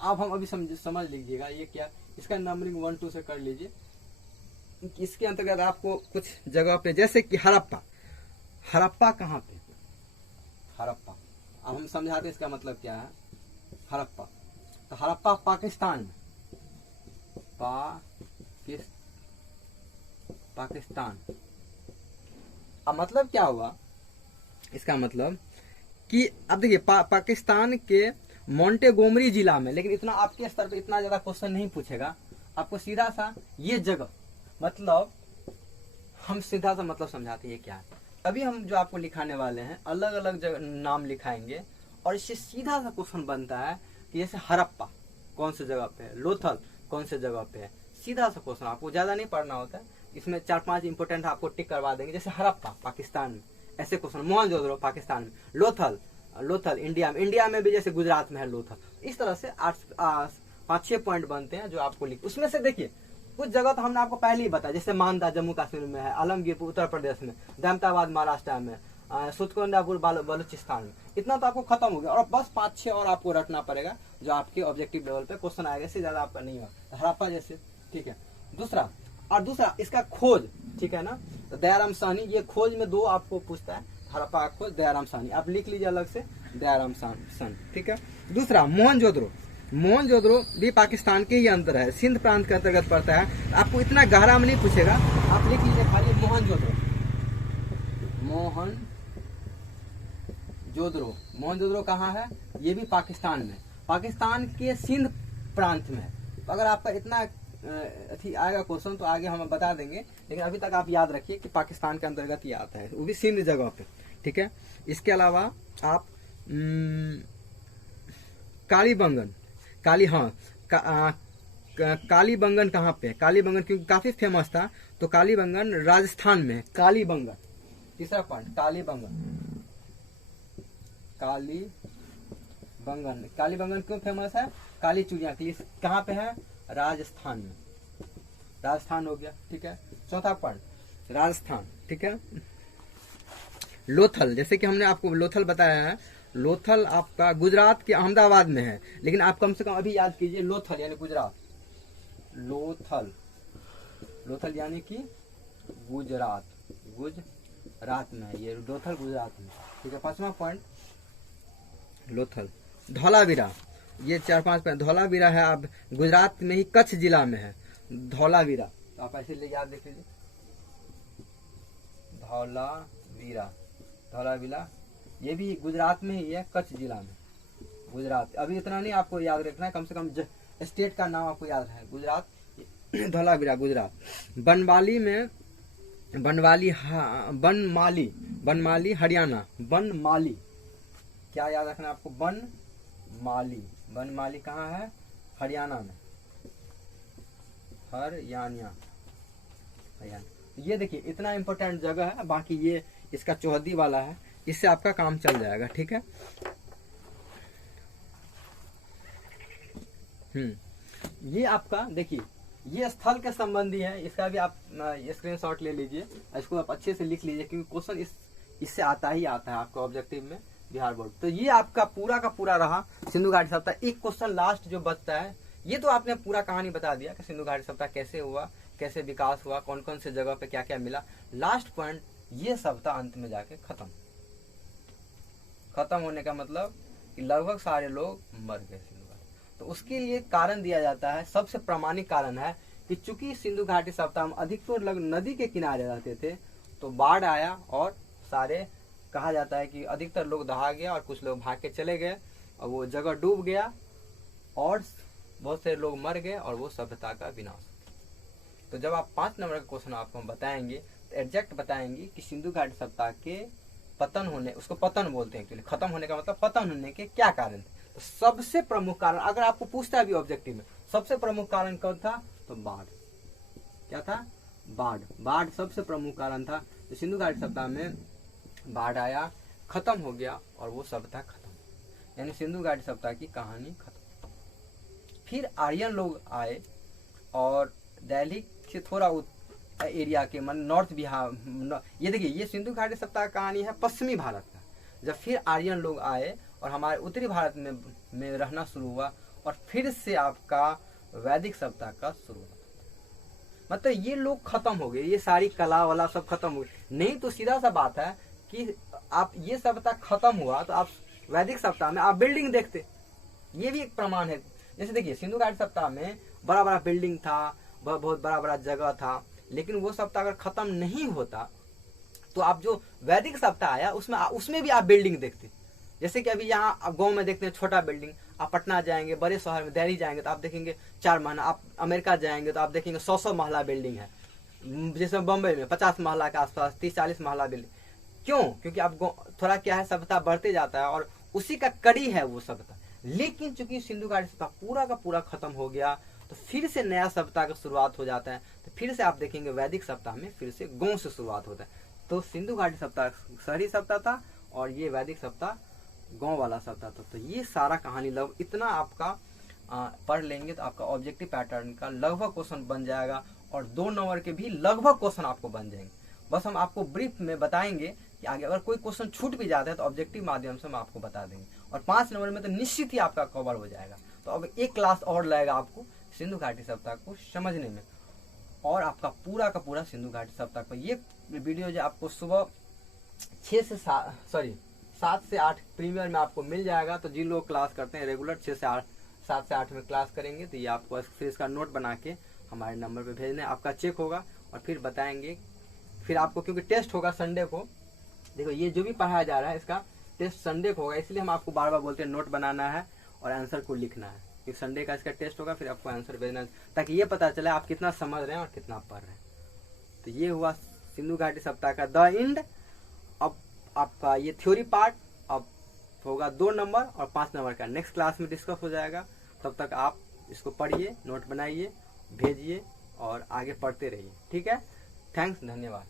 आप हम अभी समझ लीजिएगा ये क्या, इसका नंबरिंग 1-2 से कर लीजिए। इसके अंतर्गत आपको कुछ जगह पे, जैसे कि हड़प्पा, हड़प्पा कहाँ पे, हड़प्पा अब हम समझाते इसका मतलब क्या है। हड़प्पा, तो हड़प्पा पाकिस्तान में, पाकिस्तान। अब मतलब क्या हुआ, इसका मतलब कि अब देखिए पाकिस्तान के मोंटेगोमरी जिला में, लेकिन इतना आपके स्तर पे इतना ज्यादा क्वेश्चन नहीं पूछेगा आपको। सीधा सा ये जगह मतलब हम सीधा सा मतलब समझाते हैं क्या है। अभी हम जो आपको लिखाने वाले हैं अलग अलग जगह नाम लिखाएंगे और इससे सीधा सा क्वेश्चन बनता है कि जैसे हड़प्पा कौन सी जगह पे है, लोथल कौन सी जगह पे है। सीधा सा क्वेश्चन, आपको ज्यादा नहीं पढ़ना होता है। इसमें 4-5 इंपोर्टेंट आपको टिक करवा देंगे। जैसे हड़प्पा पाकिस्तान में, ऐसे क्वेश्चन। मोहनजोदड़ो पाकिस्तान में, लोथल, लोथल इंडिया में, इंडिया में भी जैसे गुजरात में है लोथल। इस तरह से 5-6 पॉइंट बनते हैं जो आपको लिख। उसमें से देखिए कुछ जगह तो हमने आपको पहले ही बताया, जैसे मानदा जम्मू कश्मीर में है, आलमगीरपुर उत्तर प्रदेश में, दमताबाद महाराष्ट्र में, सुतकोंडापुर बलूचिस्तान में। इतना तो आपको खत्म हो गया और बस 5-6 और आपको रटना पड़ेगा जो आपके ऑब्जेक्टिव लेवल पे क्वेश्चन आएगा। इससे ज्यादा आपका नहीं होगा। हड़प्पा जैसे, ठीक है। दूसरा इसका खोज, ठीक है ना। तो दयाराम साहनी, ये खोज में 2 आपको पूछता है। हड़प्पा का खोज, दयाराम साहनी, आप लिख लीजिए अलग से, दयाराम साहनी, ठीक है। दूसरा मोहनजोदड़ो, मोहनजोदड़ो भी पाकिस्तान के ही अंदर है, सिंध प्रांत के अंतर्गत पड़ता है। आपको इतना गहरा में नहीं पूछेगा, आप लिख लीजिए खाली मोहनजोदड़ो। मोहनजोदड़ो कहाँ है, ये भी पाकिस्तान में, पाकिस्तान के सिंध प्रांत में है। तो अगर आपका इतना आएगा क्वेश्चन तो आगे हम बता देंगे, लेकिन अभी तक आप याद रखिए कि पाकिस्तान के अंतर्गत ही आता है, वो भी सिंध जगह पे, ठीक है। इसके अलावा आप कालीबंगन, कालीबंगन कहाँ पे है, कालीबंगन क्योंकि काफी फेमस था, तो कालीबंगन राजस्थान में है। कालीबंगन, तीसरा पॉइंट, कालीबंगन क्यों फेमस है, काली चूड़ियां के लिए। कहाँ पे है, राजस्थान में, राजस्थान हो गया, ठीक है। चौथा पॉइंट राजस्थान, ठीक है। लोथल, जैसे कि हमने आपको लोथल बताया है, लोथल आपका गुजरात के अहमदाबाद में है, लेकिन आप कम से कम अभी याद कीजिए लोथल यानी गुजरात, लोथल यानी कि गुजरात में है, ये लोथल गुजरात में, ठीक है। 5वां पॉइंट लोथल। धौलावीरा, ये 4-5 पॉइंट। धौलावीरा है आप गुजरात में ही कच्छ जिला में है, धौलावीरा, तो आप ऐसे याद देख लीजिए, धौलावीरा ये भी गुजरात में ही है, कच्छ जिला में, गुजरात। अभी इतना नहीं आपको याद रखना है, कम से कम स्टेट का नाम आपको याद है, गुजरात, धौलावीरा गुजरात। बनमाली हरियाणा, बनमाली क्या याद रखना है आपको, बनमाली कहाँ है, हरियाणा में, हरियाणा। ये देखिए इतना इंपॉर्टेंट जगह है। बाकी ये इसका चौहद्दी वाला है, इससे आपका काम चल जाएगा, ठीक है। ये आपका देखिए ये स्थल के संबंधी है, इसका भी आप स्क्रीनशॉट ले लीजिए, इसको आप अच्छे से लिख लीजिए क्योंकि क्वेश्चन इससे आता है आपको ऑब्जेक्टिव में बिहार बोर्ड। तो ये आपका पूरा का पूरा रहा सिंधु घाटी सप्ताह। एक क्वेश्चन लास्ट जो बचता है, ये तो आपने पूरा कहानी बता दिया कि सिंधु घाटी सप्ताह कैसे हुआ, कैसे विकास हुआ, कौन कौन से जगह पे क्या क्या मिला। लास्ट पॉइंट ये सप्ताह अंत में जाके खत्म होने का मतलब कि लगभग सारे लोग मर गए सिंधु घाटी। तो उसके लिए कारण दिया जाता है, सबसे प्रामाणिक कारण है कि चूंकि सिंधु घाटी सप्ताह में अधिकतर लोग नदी के किनारे रहते थे, तो बाढ़ आया और सारे, कहा जाता है कि अधिकतर लोग दहा गया और कुछ लोग भाग के चले गए और वो जगह डूब गया और बहुत से लोग मर गए और वो सभ्यता का विनाश। तो जब आप 5 नंबर का क्वेश्चन आपको हम बताएंगे तो एग्जैक्ट बताएंगे कि सिंधु घाटी सभ्यता के पतन होने, उसको पतन बोलते हैं एक्चुअली, खत्म होने का मतलब पतन होने के क्या कारण थे। तो सबसे प्रमुख कारण अगर आपको पूछता है भी ऑब्जेक्टिव में, सबसे प्रमुख कारण कौन था, तो बाढ़। क्या था, बाढ़। बाढ़ सबसे प्रमुख कारण था। तो सिंधु घाटी सभ्यता में बाढ़ आया, खत्म हो गया और वो सभ्यता खत्म, यानी सिंधु घाटी सभ्यता की कहानी खत्म। फिर आर्यन लोग आए और दिल्ली से थोड़ा एरिया के मन नॉर्थ बिहार, ये देखिए ये सिंधु घाटी सभ्यता का कहानी है पश्चिमी भारत का। जब फिर आर्यन लोग आए और हमारे उत्तरी भारत में रहना शुरू हुआ और फिर से आपका वैदिक सभ्यता का शुरू हुआ। मतलब ये लोग खत्म हो गए, ये सारी कला वाला सब खत्म हो गई। नहीं तो सीधा सा बात है कि आप ये सभ्यता खत्म हुआ तो आप वैदिक सभ्यता में आप बिल्डिंग देखते, ये भी एक प्रमाण है। जैसे देखिए सिंधु घाटी सभ्यता में बड़ा बड़ा बिल्डिंग था, बहुत बड़ा बड़ा जगह था, लेकिन वो सभ्यता अगर खत्म नहीं होता तो आप जो वैदिक सभ्यता आया उसमें भी आप बिल्डिंग देखते। जैसे कि अभी यहाँ आप गांव में देखते हैं छोटा बिल्डिंग, आप पटना जाएंगे, बड़े शहर में दिल्ली जाएंगे तो आप देखेंगे 4 महला, आप अमेरिका जाएंगे तो आप देखेंगे 100 महला बिल्डिंग है, जैसे बम्बई में 50 महला के आसपास 30-40 महला बिल्डिंग। क्यों? क्योंकि आप थोड़ा क्या है, सभ्यता बढ़ते जाता है और उसी का कड़ी है वो सभ्यता। लेकिन चूंकि सिंधु घाटी सभ्यता पूरा का पूरा खत्म हो गया तो फिर से नया सभ्यता का शुरुआत हो जाता है। तो फिर से आप देखेंगे वैदिक सभ्यता में फिर से गांव से शुरुआत होता है। तो सिंधु घाटी सभ्यता शहरी सभ्यता था और ये वैदिक सभ्यता गांव वाला सभ्यता था। तो ये सारा कहानी इतना आपका पढ़ लेंगे तो आपका ऑब्जेक्टिव पैटर्न का लगभग क्वेश्चन बन जाएगा और 2 नंबर के भी लगभग क्वेश्चन आपको बन जाएंगे। बस हम आपको ब्रीफ में बताएंगे कि आगे अगर कोई क्वेश्चन छूट भी जाता है तो ऑब्जेक्टिव माध्यम से हम आपको बता देंगे और 5 नंबर में तो निश्चित ही आपका कवर हो जाएगा। तो अब 1 क्लास और लगेगा आपको सिंधु घाटी सभ्यता को समझने में और आपका पूरा का पूरा सिंधु घाटी सभ्यता को ये वीडियो जो आपको सुबह 7 से 8 प्रीमियर में आपको मिल जाएगा। तो जिन लोग क्लास करते हैं रेगुलर 7 से 8 में क्लास करेंगे तो ये आपको फिर इसका नोट बना के हमारे नंबर पे भेजना है, आपका चेक होगा और फिर बताएंगे। फिर आपको क्योंकि टेस्ट होगा संडे को, देखो ये जो भी पढ़ाया जा रहा है इसका टेस्ट संडे को होगा, इसलिए हम आपको बार बार बोलते हैं नोट बनाना है और आंसर को लिखना है। फिर संडे का इसका टेस्ट होगा, फिर आपको आंसर भेजना है ताकि ये पता चले आप कितना समझ रहे हैं और कितना पढ़ रहे हैं। तो ये हुआ सिंधु घाटी सभ्यता का द एंड। अब आपका ये थ्योरी पार्ट अब होगा 2 नंबर और 5 नंबर का नेक्स्ट क्लास में डिस्कस हो जाएगा। तब तक आप इसको पढ़िए, नोट बनाइए, भेजिए और आगे पढ़ते रहिए। ठीक है, थैंक्स, धन्यवाद।